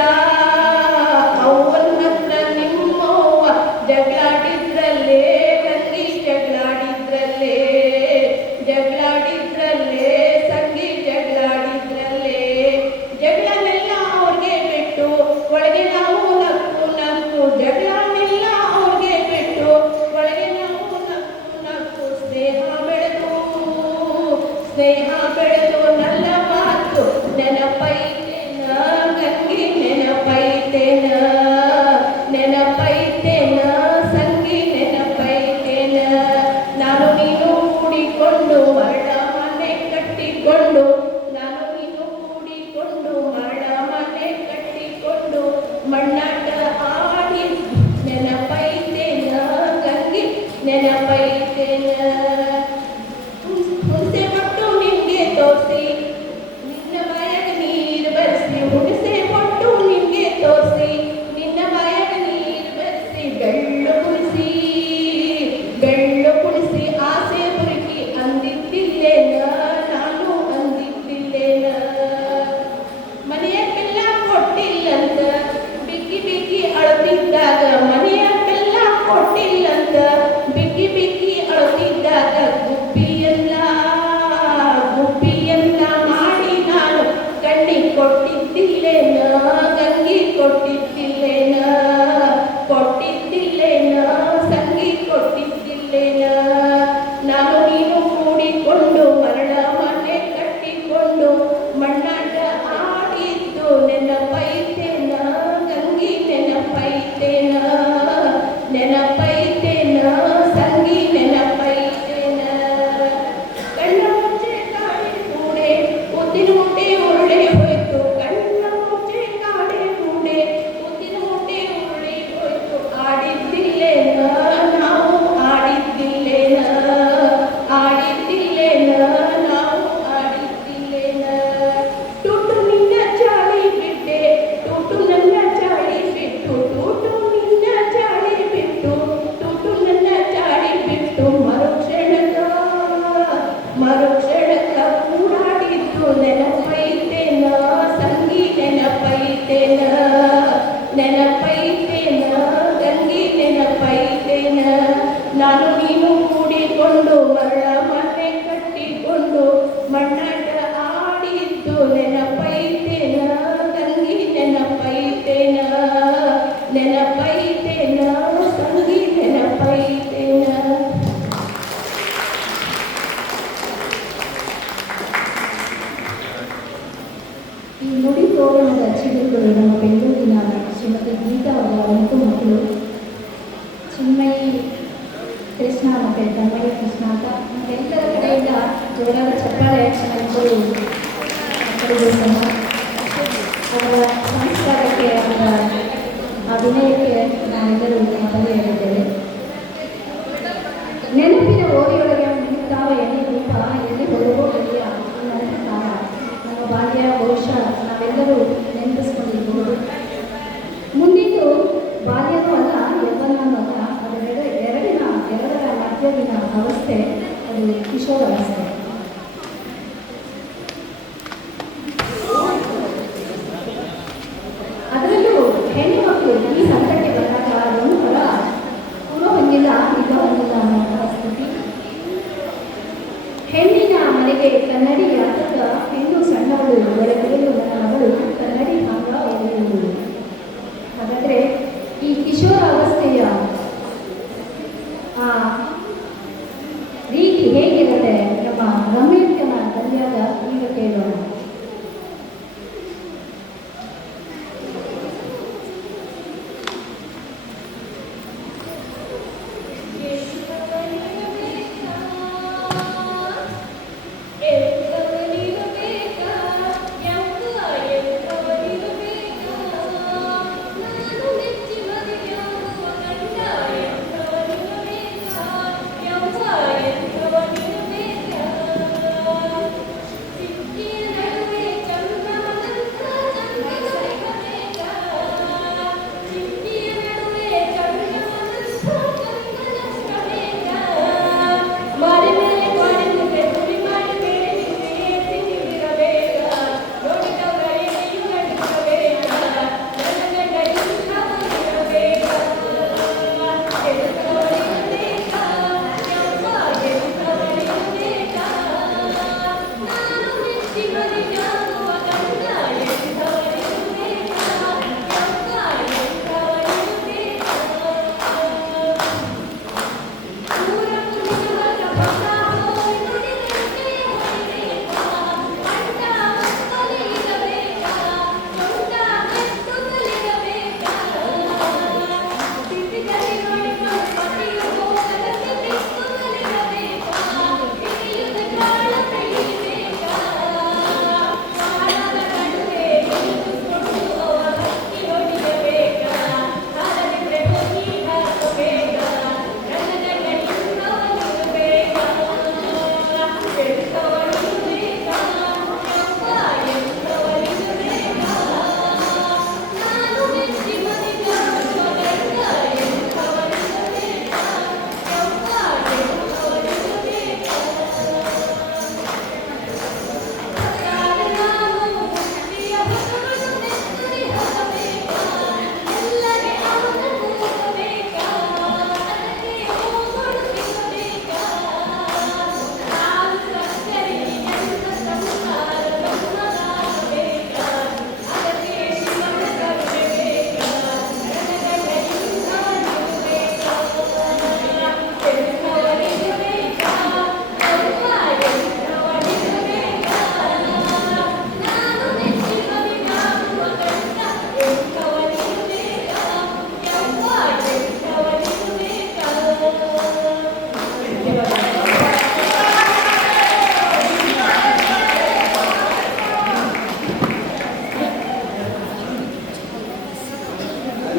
ನಿಮ್ಮವ್ವ ಜಗಳಾಡಿದ್ರಲ್ಲೇ ಗಂಗಿ, ಜಗಳಾಡಿದ್ರಲ್ಲೇ ಜಗಳಾಡಿದ್ರಲ್ಲೇ ಸಂಗಿ, ಜಗಳಾಡಿದ್ರಲ್ಲೇ. ಜಗಳನೆಲ್ಲ ಅವ್ರಿಗೆ ಬಿಟ್ಟು ಒಳಗೆ ನಾವು ನಕ್ಕು ನಕ್ಕು, ಜಗಳನೆಲ್ಲ ಅವ್ರಿಗೆ ಬಿಟ್ಟು ಒಳಗೆ ನಾವು ನಕ್ಕು ನಕ್ಕು, ಸ್ನೇಹ ಬೆಳೆದು ನನ್ನ ಮಾತು ನೆನಪೈತೇನ ಗಂಗಿ, ನೆನಪೈತೇನ ನೆನಪೈತೇನ ಸಂಗಿ, ನೆನಪೈತೇನ. ನಾನು ನೀನು ಕೂಡಿಕೊಂಡು ಮರಳ ಮನೆ ಕಟ್ಟಿಕೊಂಡು, ನಾನು ನೀನು ಕೂಡಿಕೊಂಡು ಮರಳ ಮನೆ ಕಟ್ಟಿಕೊಂಡು, ಮಣ್ಣಾಟ ಆಡಿ ನೆನಪೈತೇನ ಗಂಗಿ, ನೆನಪೈತೇನ. ಹುಣಸೆ ಕೊಟ್ಟು ನಿನ್ಗೆ ತೋರಿಸಿ ನಿನ್ನ ಬಾಯಾಗ ನೀರು ಬರೆಸಿ, ಹುಣಸೆ ಕೊಟ್ಟು ನಿನ್ಗೆ ತೋರಿಸಿ ನಿನ್ನ ಬಾಯಾಗ ನೀರು ಬರೆಸಿ, ಬೆಳ್ಳು ಕುಳಿಸಿ ಆಸೆ ಬುರುಕಿ ಅಂದಿದ್ದಿಲ್ಲೇನ ನಾನು, ಅಂದಿದ್ದಿಲ್ಲೇನ. ಮನೆಯ ಬೆಲ್ಲ ಕೊಟ್ಟಿಲ್ಲಂತ ಬಿಕ್ಕಿ ಬಿಕ್ಕಿ ಅಳುತ್ತಿದ್ದಾಗ, ಮನೆಯ ಬೆಲ್ಲ ಕೊಟ್ಟಿಲ್ಲಂತ ಬಿಕ್ಕಿ ಬಿಕ್ಕಿ ಅಳುತ್ತಿದ್ದಾಗ, ಗುಬ್ಬಿಯನ್ನ ಮಾಡಿ ನಾನು ಕಣ್ಣಿಗೆ ಕೊಟ್ಟಿದ್ದಿಲ್ಲೇನ ಗಂಗಿ, ಕೊಟ್ಟಿದ್ದಿಲ್ಲೇನ ಕೊಟ್ಟಿದ್ದಿಲ್ಲೇನ ಸಂಗಿ, ಕೊಟ್ಟಿದ್ದಿಲ್ಲೇನ. ನಾನು ನೀನು ಕೂಡಿಕೊಂಡು ಮರಳ ಮನೆ ಕಟ್ಟಿಕೊಂಡು, ಮಣ್ಣಾಟ ಆಡಿದ್ದು ನೆನಪೈತೇನ ಗಂಗಿ, ನೆನಪೈತೇನ ನೆನಪೈತೇನ ಸಂಗಿ, ನೆನಪೈತೇನ. ಕಣ್ಣ ಮುಚ್ಚೆ ಕಾಡೆ ಕೂಡೆ ಉದ್ದಿನ ಮುಟ್ಟೆ ಉರುಳೆ ಹೋಯ್ತು, ಕಣ್ಣ ಮುಚ್ಚೆ ಕಾಡೆ ಕೂಡೆ ಉದ್ದಿನ ಮುಟ್ಟೆ ಉರುಳೆ ಹೋಯ್ತು, ಆಡಿದ್ದಿಲ್ಲೇನ ನಾವು, ಆಡಿದ್ದಿಲ್ಲೇನ ಆಡಿದ್ದಿಲ್ಲೇನ ನಾವು, ಆಡಿದ್ದಿಲ್ಲೇನ. ಟುಟು ನಿನ್ನ ಚಾಳಿ ಬಿಟ್ಟೆ, ಟುಟು ನನ್ನ ಚಾಳಿ ಬಿಟ್ಟು, ಟುಟು ನಿನ್ನ ಚಾಳಿ ಬಿಟ್ಟು, ಟುಟು ನನ್ನ ಚಾಳಿ ಬಿಟ್ಟು, ಮರುಕ್ಷಣಕ ಕೂಡಾಡಿದ್ದು ನೆನಪೈತೇನ ಸಂಗಿ, ನೆನಪೈತೇನ ನೆನಪೈತೇನ ಗಂಗಿ, ನೆನಪೈತೇನ. ನಾನು ನೀನು ಕೂಡಿಕೊಂಡು ಮರಳ ಮನೆ ಕಟ್ಟಿಕೊಂಡು, ಮಣ್ಣಾಟ ಆಡಿದ್ದು ನೆನಪೈತೇನ ಗಂಗಿ, ನೆನಪೈತೇನ ನೆನಪೈತೇನ ಸಂಗಿ, ನೆನಪೈತೇನ. ಈ ನುಡಿ ತೋರಣದ ಚಿಗುರುಗಳು ನಮ್ಮ ಬೆಂಗಳೂರಿನ ಶ್ರೀಮತಿ ಗೀತಾ ಅವರ 9 ಮಕ್ಕಳು, ಚಿನ್ಮಯಿ ಕೃಷ್ಣ ಮತ್ತು ತನ್ಮಯಿ ಕೃಷ್ಣ ಅಂತ ನಮ್ಮೆಲ್ಲರ ಕಡೆಯಿಂದ ಜೋರಾದ ಚಪ್ಪಾಳೆ ಮಕ್ಕಳಿಗೂ ಸಹ ಅವರ ಸಂಸ್ಕಾರಕ್ಕೆ, ಅವರ ಅಭಿನಯಕ್ಕೆ ನಾವೆಲ್ಲರೂ ಬಗೆಹರಿದ್ದೇವೆ. ನೆನಪಿನ ಓದಿಯೊಳಗೆ ಮುಗಿತಾವ ಎಣ್ಣೆ ರೂಪ, ಎಲ್ಲಿ ಹೊರಗೋ ಗೆಳೆಯ ನೆನಪಿತಾವ. ನಮ್ಮ ಬಾಲ್ಯ ಬಹುಶಃ ನಾವೆಲ್ಲರೂ ನೆನಪಿಸ್ಕೊಂಡಿರ್ಬೋದು. ಮುಂದಿದ್ದು ಬಾಲ್ಯನೂ ಅಲ್ಲ, ಯೌವನನೂ ಅಲ್ಲ, ಎರಡರ ಮಧ್ಯದಿನ ಅವಸ್ಥೆ ಅದು ಕಿಶೋರಾವಸ್ಥೆ. ಅದರಲ್ಲೂ ಹೆಣ್ಣು ಮಕ್ಕಳು ಈ ಹಂತಕ್ಕೆ ಬಂದಾಗ ಒಂಥರ ಕೂರೋ ಹೊಂದಿಲ್ಲ, ಈಗ ಹೊಂದಿಲ್ಲ ಅನ್ನೋ ಹಾಗಾದರೆ ಈ ಕಿಶೋರಾವಸ್ಥೆಯ ಆ ರೀತಿ ಹೇಗಿರುತ್ತೆ ನಮ್ಮ ರಮ್ಯಕ್ಕನ ಕಲ್ಯಾಣ ಈಗ ಕೇಳೋಣ.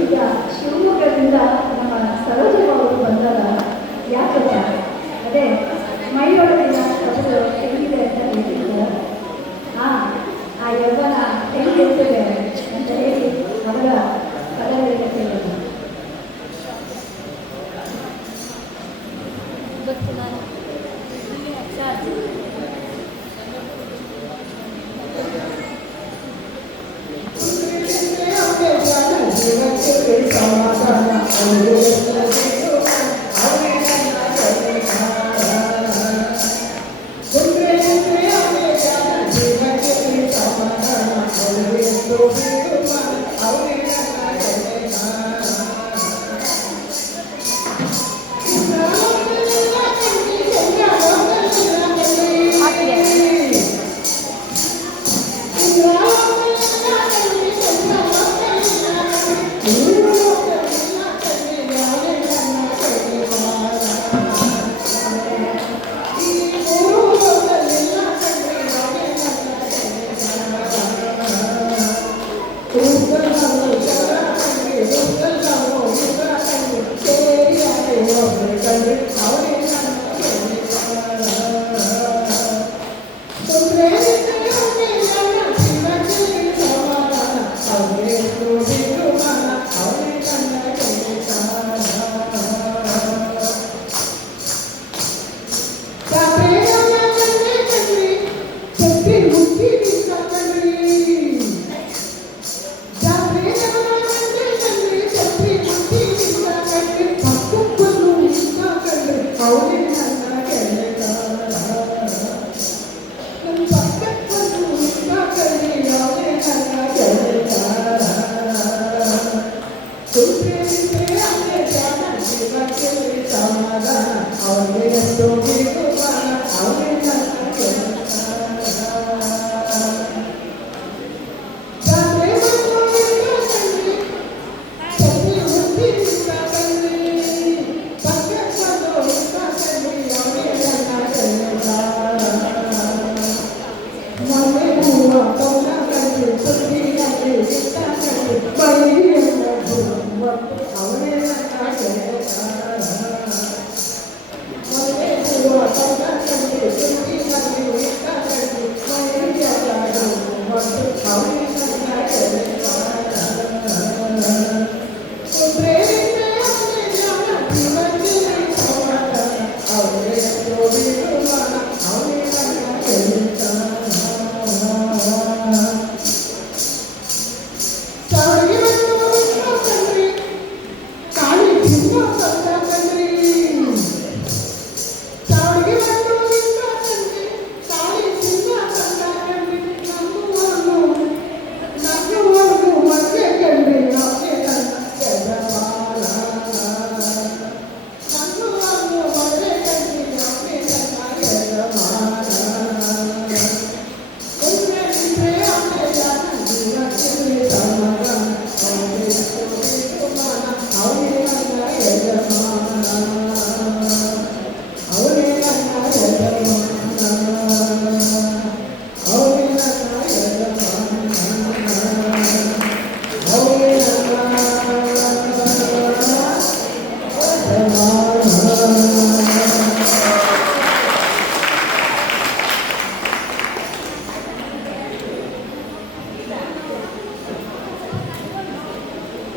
ಈಗ ಶಿವಮೊಗ್ಗದಿಂದ ನಮ್ಮ ಸರೋಜಮ್ಮ ಅವರು ಬಂದಾಗ ಯಾಕೆ ಅದೇ ಮೈಯೊಳಗಿನ ಕಬ್ಬು ಹೆಂಗಿದೆ ಅಂತ ಹೇಳಿದ್ರು. ಆ ಯೌವನ ಹೆಂಗಿರ್ತದೆ ಅಂತ ಹೇಳಿ ಅವರ ಪದಗಳಿಗೆ ಕೇಳಿದ್ರು. ಸಮಾಧಾನ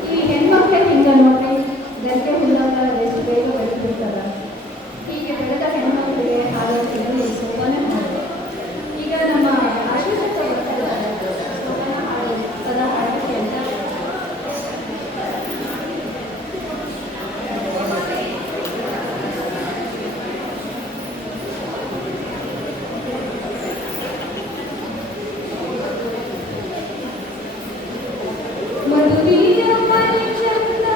ಈ ಹೆಣ್ಮಕ್ಳ ಹಿಂಗ ನೋಡ್ರಿ ಗಂಟೆ ಹುಲ್ಲಲ್ಲ ಎಷ್ಟು ಬೇಗ ಬೆಳೆದಿರ್ತಾರ. ಹೀಗೆ ಬೆಳೆದ ಹೆಣ್ಮಕ್ಳಿಗೆ ಹಾಲು ತಿನ್ನಲು ಸೋಮನೆ ಹಾಡು. ಈಗ ನಮ್ಮ ಆಶೀರ್ವಾದ ಬರ್ತಾರೆ ಸೋಮನ ಹಾಡು ಸದಾ ಹಾಡಕ್ಕೆ ಅಂತ ಮಧುವೀಯ ಪರಿಚಂದ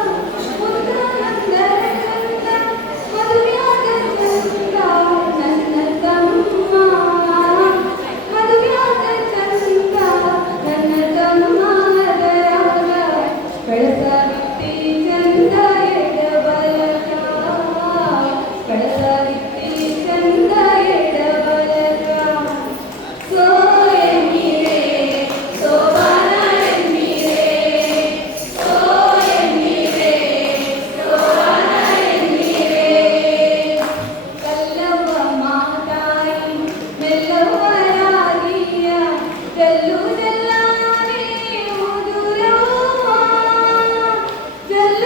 ಮುದ್ರಾನಂದರ ಚಂದ ಮಧುವ್ಯಾಗ ಚಂದ ನನ್ನ ತಮ್ಮ ಮಧುವ್ಯಾಗ ಚಂದ ನನ್ನ ತಮ್ಮದರಾಗ ಬೆಳಸಾಗಿತ್ತಿ ಚಂದ ಎಡಬಲಕ ಬೆಳಸಾಗಿತ್ತಿ ಚಂದ ಎಡಬಲಕ ಸೋ ಎನ್ನಿರೆ ಸೋಬಾನ ಎನ್ನಿರೆ ಕಲ್ಲವ್ವ ಮಾತಾಯಿ ಮೆಲ್ಲವರಾಗಿಯ ಜಲ್ಲು ಜಲ್ಲಾನೆ ಮುದುರವ್ವ ಜಲ್ಲು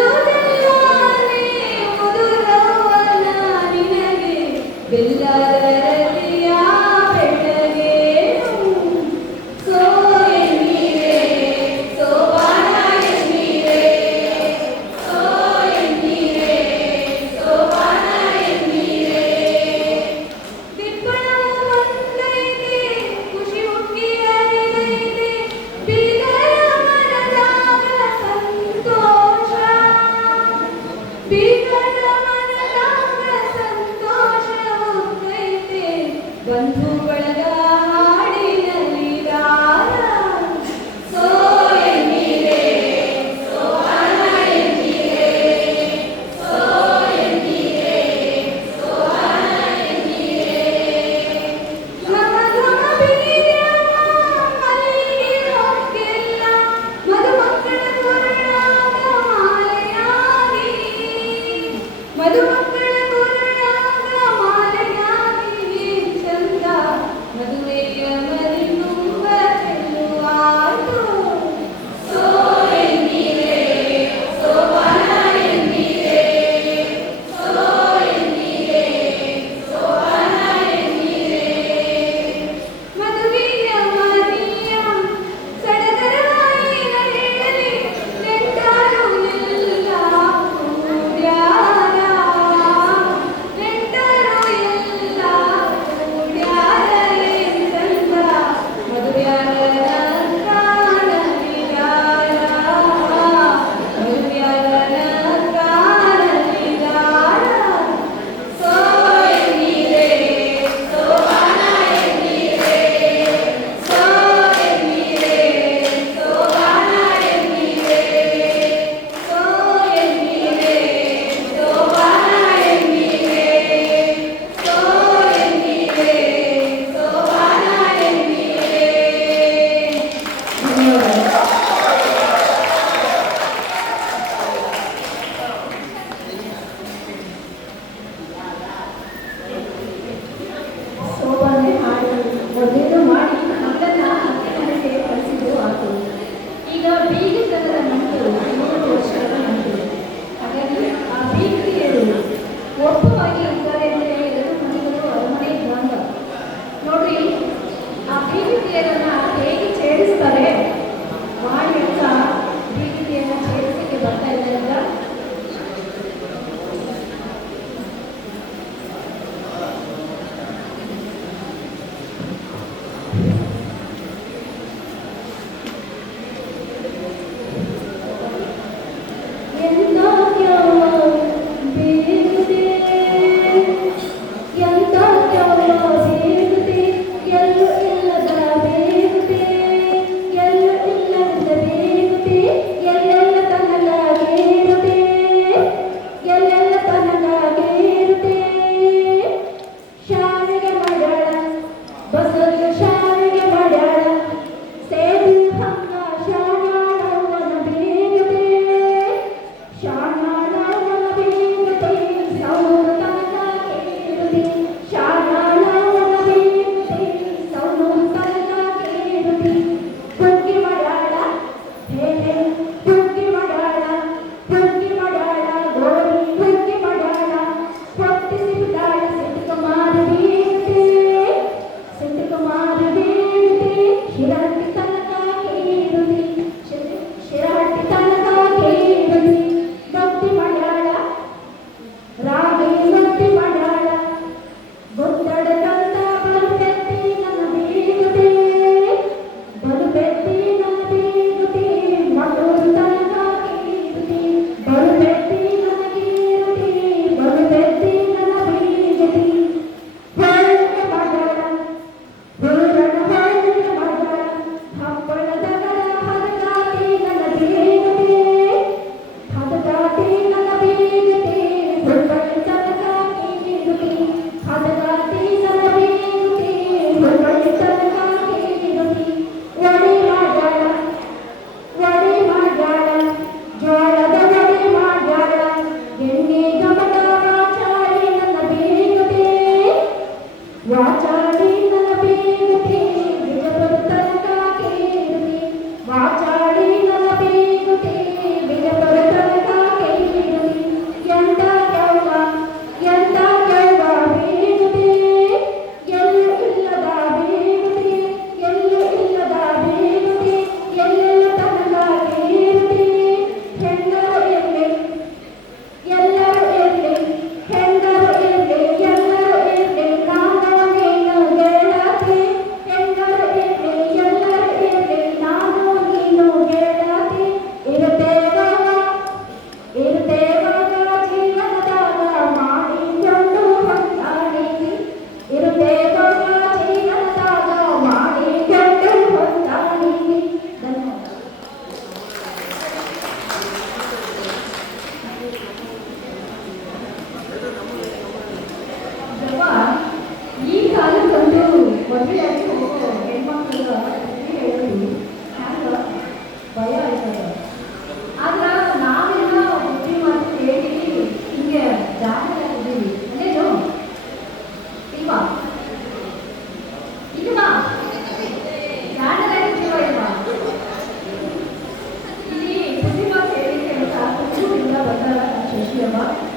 ನೋಡಮ್ಮ.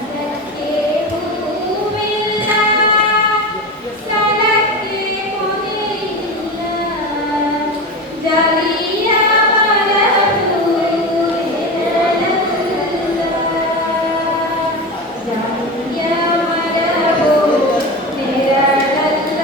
ಅದಕ್ಕೆ ಹೂವಿಲ್ಲ, ಸ್ಥಳಕ್ಕೆ ಕೊನೆಯಿಲ್ಲ, ಜಾಲಿಯ ಮರವು ನೆರಳಲ್ಲ, ಜಾಲಿಯ ಮರವು ನೆರಳಲ್ಲ.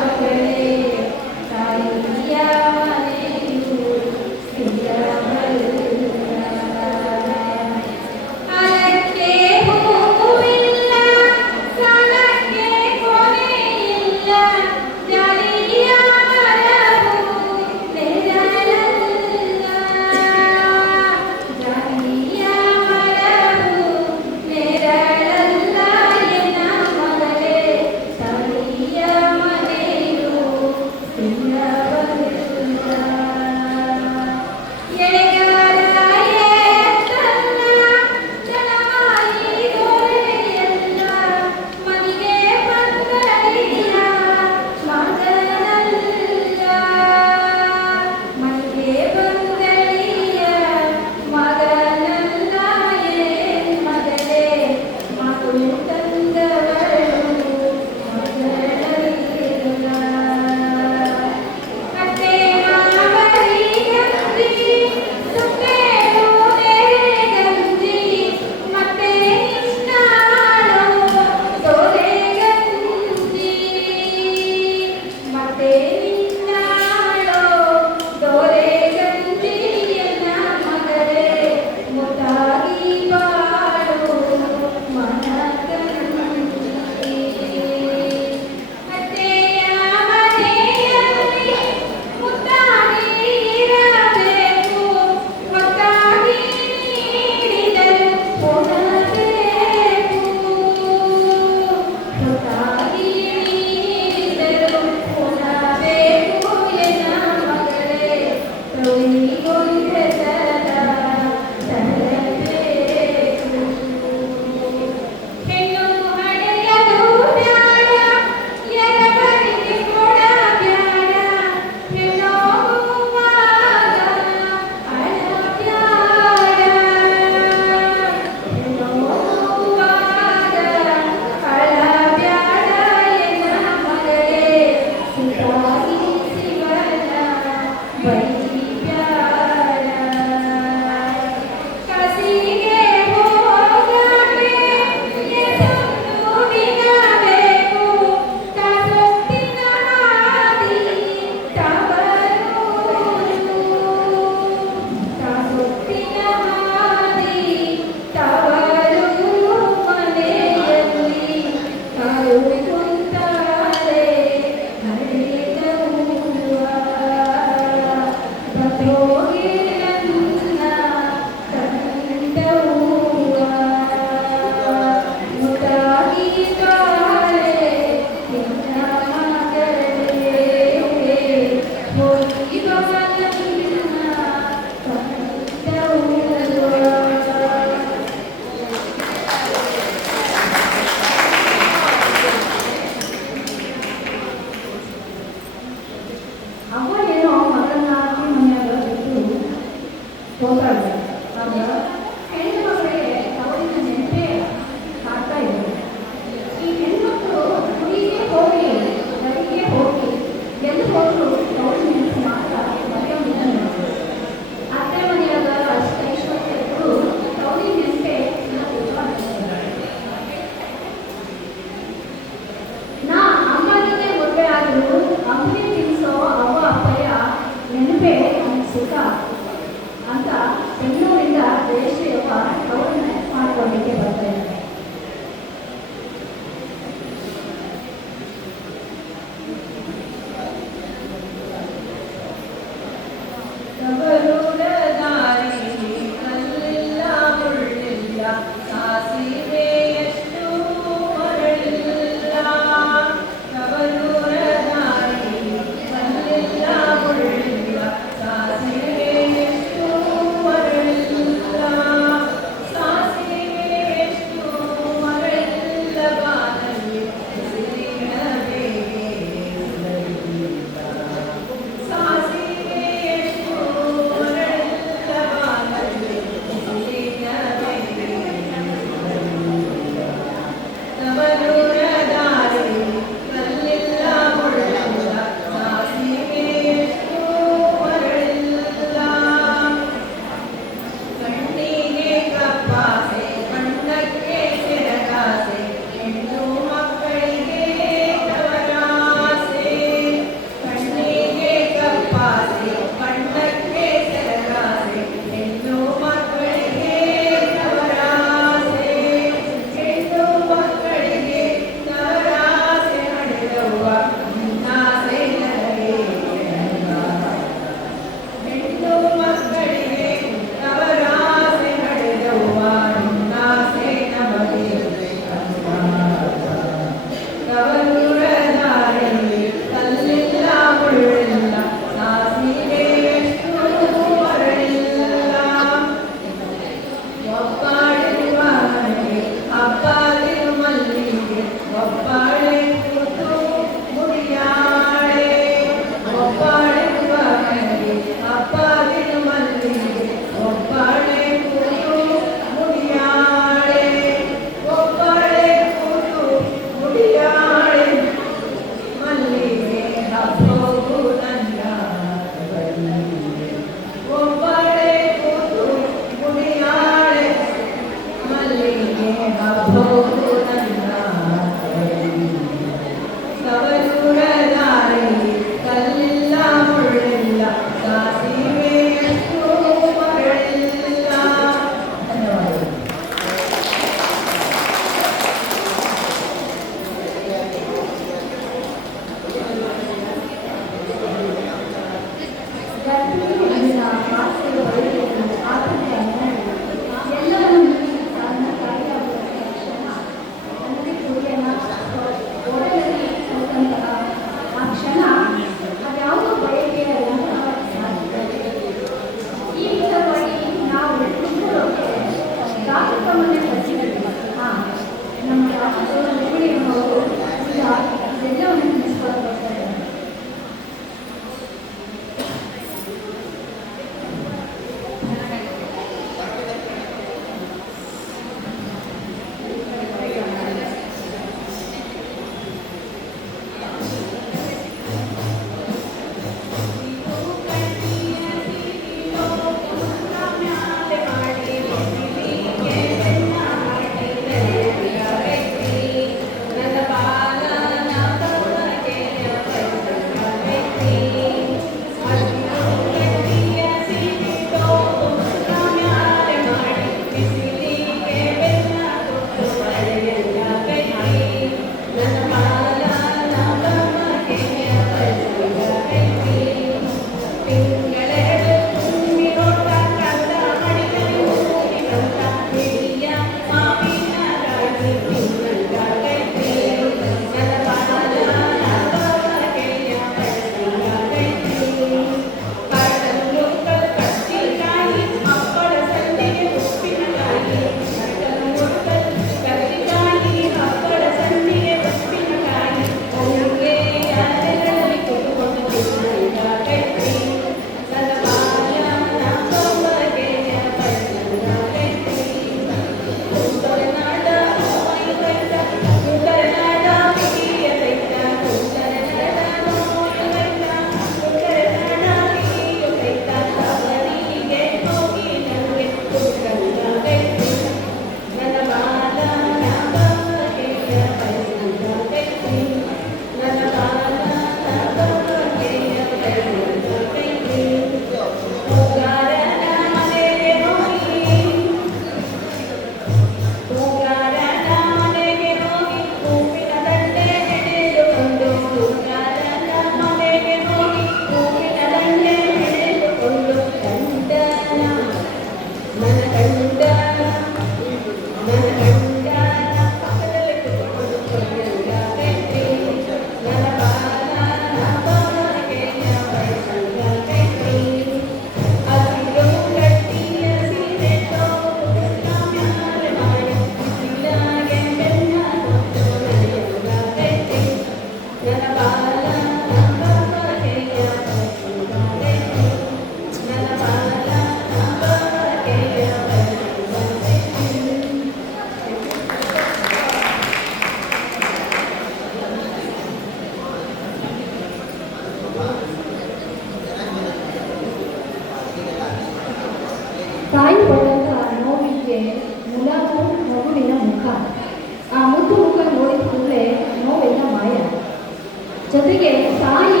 ಜೊತೆಗೆ ತಾಯಿ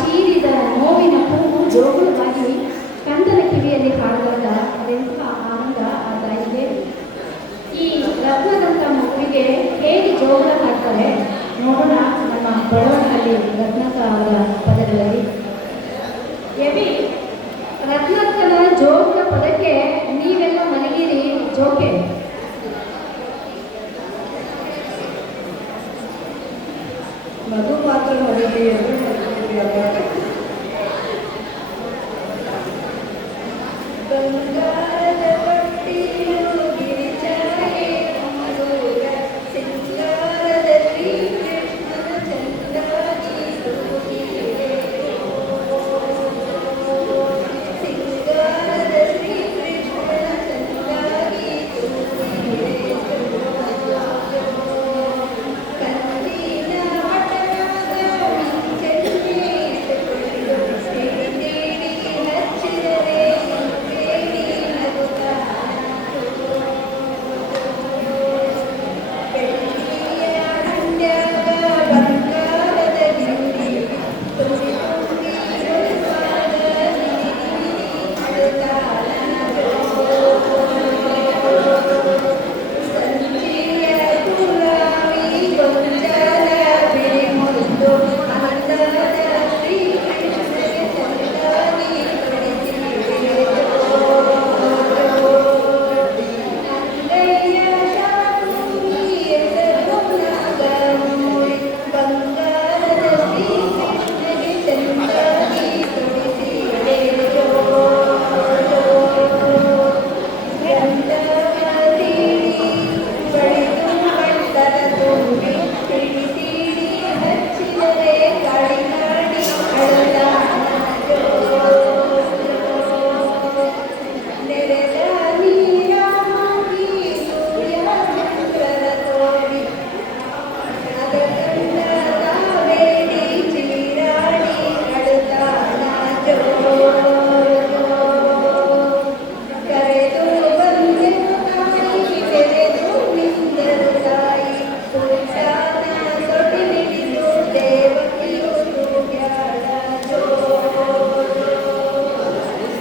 ಚೀರಿದ ನೋವಿನ ಕೂಗು ಜೋಗುಳವಾಗಿ ಕಂದನ ಕಿವಿಯಲ್ಲಿ ಹಾಡಿದಾಗ ಅದೆಂಥ ಆನಂದ ಆ ತಾಯಿಗೆ. ಈ ರತ್ನದಂಥ ಮಗುವಿಗೆ ಹೇಗೆ ಜೋಗುಳ ಹಾಡ್ತಾರೆ ನೋಡೋಣ ನಮ್ಮ ಬಡವನಲ್ಲಿ ರತ್ನಕ್ಕ ಅವರ ಪದಗಳಲ್ಲಿ. ಎವಿ ರತ್ನಕ್ಕನ ಜೋಗುಳ ಪದಕ್ಕೆ ನೀವೆಲ್ಲ ಮಲಗಿರಿ ಜೋಕೆ. ಮಧು ಮಾತ್ರ ಮದುವೆ ಬಂಗಾರದ ಬಟ್ಟಿಲು ಗಿರಿಜಾಗೆ ಮಧುರ ಸಿಂಗಾರದ ಶ್ರೀಕೃಷ್ಣನ ಚಂದಾಗಿ ತೂಗಿದೆ. ಸಿಂಗಾರದ ಶ್ರೀಕೃಷ್ಣನ ಚಂದಾಗಿ ತೂಗಿದೆ. ಕಂದಿನ ಮಠದ ಮಿಂಚನ್ನೇ ಇಟ್ಟುಕೊಂಡು ತೇಡಿ ಹಚ್ಚಿದರೆ ಬೇಡಿ ನಗುತ್ತಾ ಬೆಳ್ಳಿಯ ಹಂಡ್ಯಾಗ ಬಂಗಾರದ ಗಿಂಡಿ ತುಂಬಿ ತುಂಬಿ ಒಳಸಾದ ನೀರಿ ಅಳುತ್ತಾಳ ಸಂಜೆಯ ಗುಲಾಬಿ ಗೊಂಜಾಲ ಬಿಳಿ ಮುದ್ದು ಅಂದದ ಶ್ರೀಕೃಷ್ಣಗೆ ಚಂದಾಗಿ ನಂದಯ್ಯ ಶಾಕುಂಬಿ ಎಸರು ನಾಗಮೂರಿ ಬಂಗಾರದ ಶ್ರೀಕೃಷ್ಣಗೆ ಚಂದಾಗಿ ತೊಡಿಸಿದೆ. ಬಳಿದು ಬಣ್ಣದ ತುಂಬಿ ಹಿಡಿದೀಡಿ ಹಚ್ಚಿದರೆ ಕಾಡಿ ಕಾಡಿ ನೆರೆದ ನೀರ ಹಾಕಿ ಸೂರ್ಯ ಚಂದ್ರನ ತೋಡಿ ಅದರಿಂದ ಬೇಡಿ ಚೀರಾಡಿ ಅಳುತ್ತಾಳ ಕರೆದು ಬಂದೆನು ತಾಯಿ ತೆರೆದು ನಿಂದರು ತಾಯಿ ಪುರುಷಾನ ತೊಟ್ಟಿಲಿಡಿದು ದೇವಕಿಯು ತೂಗ್ಯಾಳ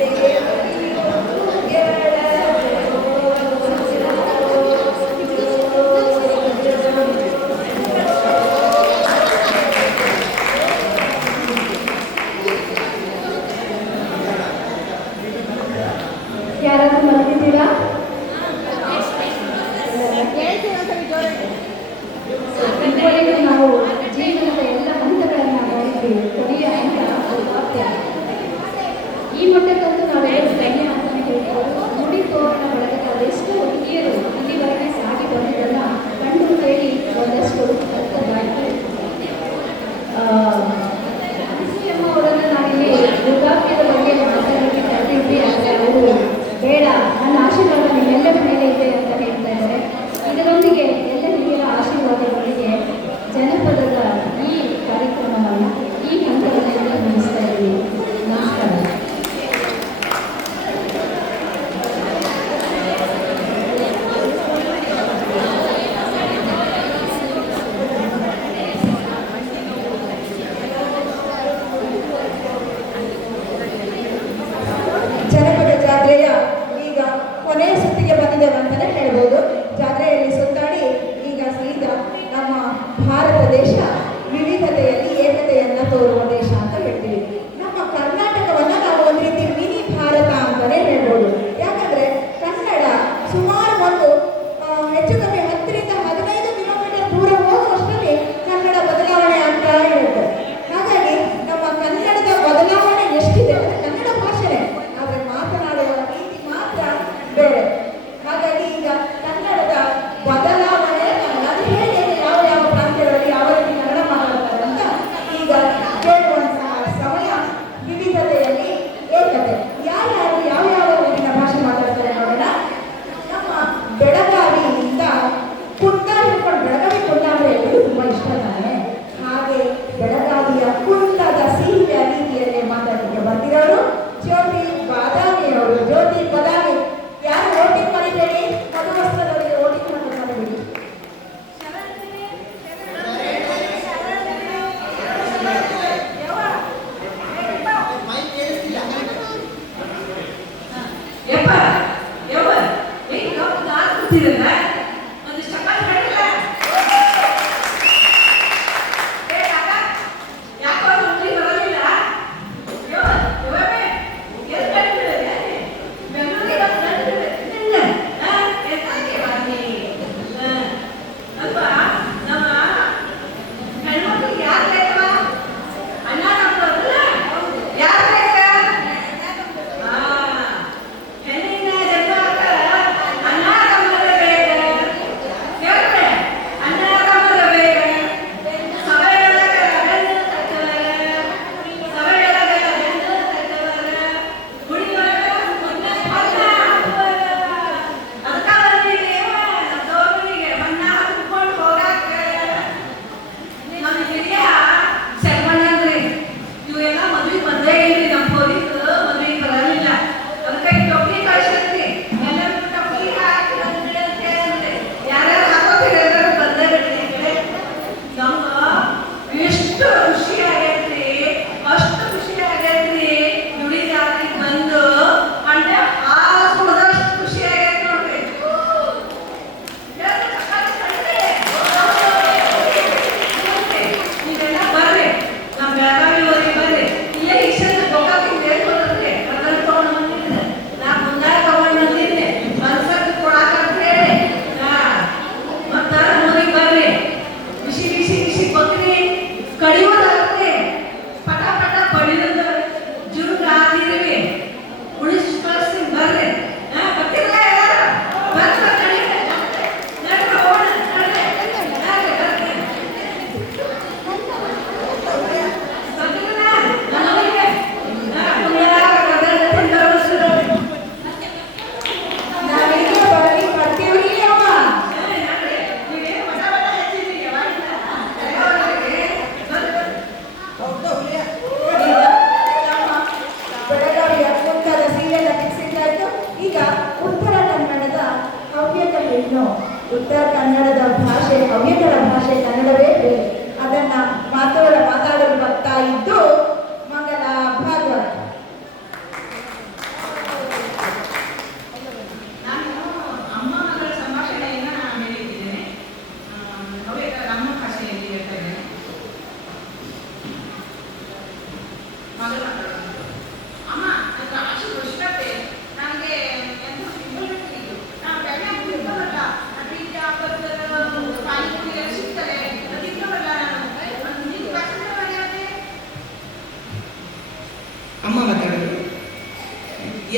ದೇವಕಿಯು ತೂಗ್ಯಾಳ ಯಾರಾದ್ರೂ ಮಲಗಿದ್ದೀರಾ? ಇದುವರೆಗೂ ನಾವು ಜೀವನದ ಎಲ್ಲ ಹಂತಗಳನ್ನು ನೋಡಿದ್ವಿ. ಕೊನೆಯ ಹಂತ ವೃದ್ಧಾಪ್ಯ. ಈ ಮಟ್ಟಕ್ಕಂತೂ ನಾವೆಲ್ಲರೂ ಧನ್ಯ ಅಂತಾನೆ ಹೇಳ್ಬೋದು. ಮುಡಿ ತೋರಣ ಬಳಗದ ಅದೆಷ್ಟೋ ಹಿರಿಯರು ಇಲ್ಲಿವರೆಗೆ ಸಾಗಿ ಬಂದಿದ್ದನ್ನ ಕಂಡು ಕೇಳಿ ಒಂದಷ್ಟು ಅರ್ಥದಾಯಿತು. ಅನಸೂಯಮ್ಮ ಅವರನ್ನು ನಾವಿಲ್ಲಿ ವೃದ್ಧಾಪ್ಯದ ಬಗ್ಗೆ ಮಾತಾಡಲಿಕ್ಕೆ ಕರೆದಿದ್ವಿ. ಆದರೆ ಅವರು ಬೇಡ, ನನ್ನ ಆಶೀರ್ವಾದ ನಿಮ್ಮೆಲ್ಲರ ಮೇಲೆ ಇದೆ ಅಂತ ಹೇಳ್ತಾ ಇದ್ದಾರೆ. ಇದರೊಂದಿಗೆ ಎಲ್ಲ ಹಿರಿಯರ ಆಶೀರ್ವಾದದೊಂದಿಗೆ ಜನಪದದ ಈ ಕಾರ್ಯಕ್ರಮವನ್ನು ಈ ಹಂತವನ್ನೆಲ್ಲ ಮುಗಿಸ್ತಾ ಇದ್ದೀವಿ. ನಮಸ್ಕಾರ. ಜನಪದ ಜಾತ್ರೆಯ ಈಗ ಕೊನೆಯ ಸುತ್ತಿಗೆ ಬಂದಿದ್ದೇವೆ ಅಂತಲೇ ಹೇಳ್ಬೋದು. ಜಾತ್ರೆಯಲ್ಲಿ ಸುತ್ತಾಡಿ ಈಗ ಸೀದಾ ನಮ್ಮ ಭಾರತ ದೇಶ ವಿವಿಧತೆಯಲ್ಲಿ ಏಕತೆಯನ್ನ ತೋರುವ ದೇಶ ಅಂತ ಹೇಳ್ತೀವಿ. ನಮ್ಮ ಕರ್ನಾಟಕವನ್ನ ನಾವು ಒಂದು ರೀತಿ ಮಿನಿ ಭಾರತ ಅಂತಲೇ ಹೇಳ್ಬೋದು. ಯಾಕಂದ್ರೆ ಕನ್ನಡ ಸುಮಾರು ಒಂದು ಹೆಚ್ಚು ಕಮ್ಮಿ 10 ರಿಂದ 15 ಕಿಲೋಮೀಟರ್ ದೂರ ಹೋಗುವಷ್ಟರಲ್ಲಿ ಕನ್ನಡ ಬದಲಾವಣೆ ಆಗ್ತಾ ಇರುತ್ತೆ. ಹಾಗಾಗಿ ನಮ್ಮ ಕನ್ನಡದ ಬದಲಾವಣೆ ಎಷ್ಟಿದೆ ಅಂದ್ರೆ ಕನ್ನಡ ಭಾಷೆನೇ, ಆದರೆ ಮಾತನಾಡುವ ರೀತಿ ಮಾತ್ರ ಬೇರೆ. ಹಾಗಾಗಿ ಈಗ ಕನ್ನಡದ ಬದಲಾವಣೆ ಅದು ಹೇಗೆ ಯಾವ ಯಾವ ಪ್ರಾಂತ್ಯಗಳಲ್ಲಿ ಯಾವ ರೀತಿ ಕನ್ನಡ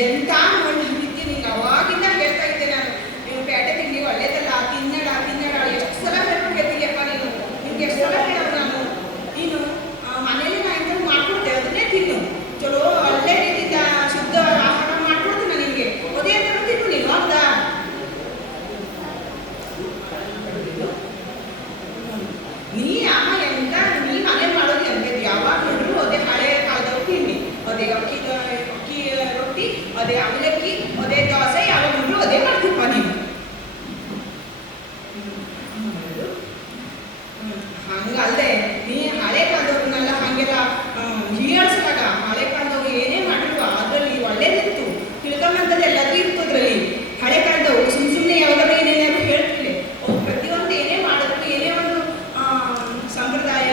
ಎಂತ ನೋಡಿ ನಿಂಗೆ ನಿಂಗೆ ಅವಾಗಿಂದ ಹೇಳ್ತಾ ಇದ್ದೆ ನಾನು, ನೀವು ಪೇಟೆ ತಿಂಡಿ ಒಳ್ಳೇದಲ್ಲ, ತಿನ್ನಡ ತಿನ್ನಡ, ಎಷ್ಟು ಸಲ ಹೇಳ್ತಿದ್ಯಪ್ಪ ನೀನು, ನಿಮ್ಗೆ ಎಷ್ಟು ಸಲ ಹೇಳೋದು ನಾನು, ನೀನು ಮನೇಲಿ ನಾ ಇಂಥ ಮಾಡ್ಕೊಡ್ತೆ ಅದನ್ನೇ ತಿನ್ನು, ಚಲೋ ಒಳ್ಳೆ ರೀತಿಯಿಂದ ಶುದ್ಧ ಆಹಾರ ಮಾಡ್ಕೊಡ್ತೀನಿ ನಾನು ನಿಮಗೆ, ಅದೇ ಥರ ತಿನ್ನು ನೀನು ಹೌದಾ? ನೀ ಅಮ್ಮ ಎಂತ ನೀ ಮನೆ ಮಾಡೋದು ಎಂತದ್ದು, ಯಾವಾಗ ನೋಡಿದ್ರು ಅದೇ ಹಳೆ ಕಾಲದವ್ರು ತಿಂಡಿ, ಅದೇ ಅಕ್ಕಿ ರೊಟ್ಟಿ, ಅದೇ ಅವಲಕ್ಕಿ, ಅದೇ ದೋಸೆ, ಯಾವಾಗ ನೋಡಿದ್ರು ಅದೇ ಮಾಡ್ತೀಪ್ಪ ನೀನು. ಹಂಗಲ್ಲದೆ ನೀ ಹಳೆ ಕಾಲದವ್ರನ್ನೆಲ್ಲ ಹಾಗೆಲ್ಲ ಹೀಯಾಡ್ಸ್ದಾಗ, ಹಳೆ ಕಾಲದವ್ರು ಏನೇ ಮಾಡಿದ್ರು ಅದರಲ್ಲಿ ಒಳ್ಳೇದಿತ್ತು, ತಿಳ್ಕೊಂಬಂಥದ್ದು ಎಲ್ಲದೂ ಇತ್ತು ಅದರಲ್ಲಿ. ಹಳೆ ಕಾಲದವ್ರು ಸುಮ್ಮನೆ ಯಾವ್ದಾದ್ರು ಏನೇನಾದ್ರು ಹೇಳ್ತಿಲ್ಲ, ಅವ್ರು ಪ್ರತಿಯೊಂದು ಏನೇ ಮಾಡಿದ್ರು, ಏನೇ ಒಂದು ಸಂಪ್ರದಾಯ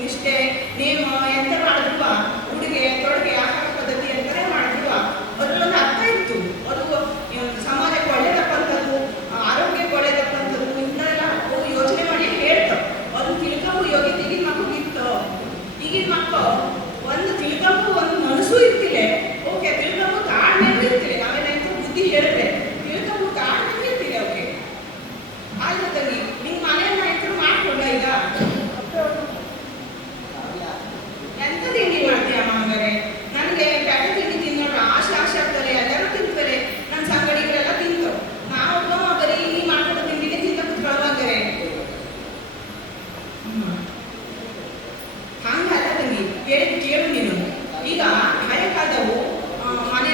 ನಿಷ್ಠೆ ನೇಮ ಎಂತ ಮಾಡಿದ್ರು, ಉಡುಗೆ ತೊಡುಗೆ ಆಹಾರ ಪದ್ಧತಿ ಎಂತಲೇ ಮಾಡಿದ್ರು, ಅದರಲ್ಲೊಂದು ಅರ್ಥ ಇತ್ತು, ಅದು ಸಮಾಜಕ್ಕೆ ಒಳ್ಳೇದಪ್ಪಂಥದ್ದು, ಆರೋಗ್ಯಕ್ಕೆ ಒಳ್ಳೇದಪ್ಪಂಥದ್ದು, ಇಂಥದೆಲ್ಲ ಯೋಚನೆ ಮಾಡಿ ಹೇಳ್ತಾವೆ. ಅದು ತಿಳ್ಕೊಂಬು ಯೋಗ್ಯತೆ ಈಗಿನ ಮಕ್ಕಳು ಇತ್ತು. ಈಗಿನ ಮಕ್ಕಳು ಒಂದು ತಿಳ್ಕೊಂಬು ಒಂದು ಮನಸ್ಸು ಇರ್ತಿಲ್ಲ, ಓಕೆ ತಿಳ್ಕೊಂಬು ತಾಳ್ಮೆನೂ ಇರ್ತಿಲ್ಲ, ನಾವೇನಾಯ್ತು ಬುದ್ಧಿ ಹೇಳಿದ್ರೆ ತಿಳ್ಕೊಂಬು ತಾಳ್ಮೆನೂ ಇರ್ತಿಲ್ಲ ಅವಕ್ಕೆ. ಆದ್ರೆ ತಂಗಿ ನಿಂಗೆ ಮನೆಯನ್ನಾಯ್ತು ಮಾಡ್ಕೊಂಡ ಈಗ ಎಂತ ತಿಂಡಿ ಮಾಡ್ತೀಯಮ್ಮ ಹಂಗಾರೆ? ನನಗೆ ಪೇಟೆ ತಿಂಡಿ ತಿನ್ನೋರು ಆಸೆ ಆಗ್ತಾರೆ, ಎಲ್ಲರೂ ತಿಂತಾರೆ, ನನ್ನ ಸಂಗಡಿಗರೆಲ್ಲ ತಿಂತು, ನಾವೊಬ್ಬ ಬರೀ ನೀ ಮಾಡ್ಕೊಡೋ ತಿಂಡಿನೇ ತಿಂತ ಕುತ್ಕೊಳ್ಳೋ ಹಂಗಾರೆ. ಹಂಗಲ್ಲ ತಂಗಿ, ಕೇಳು ನೀನು. ಈಗ ಹಳೆ ಕಾಲದವು ಮನೆ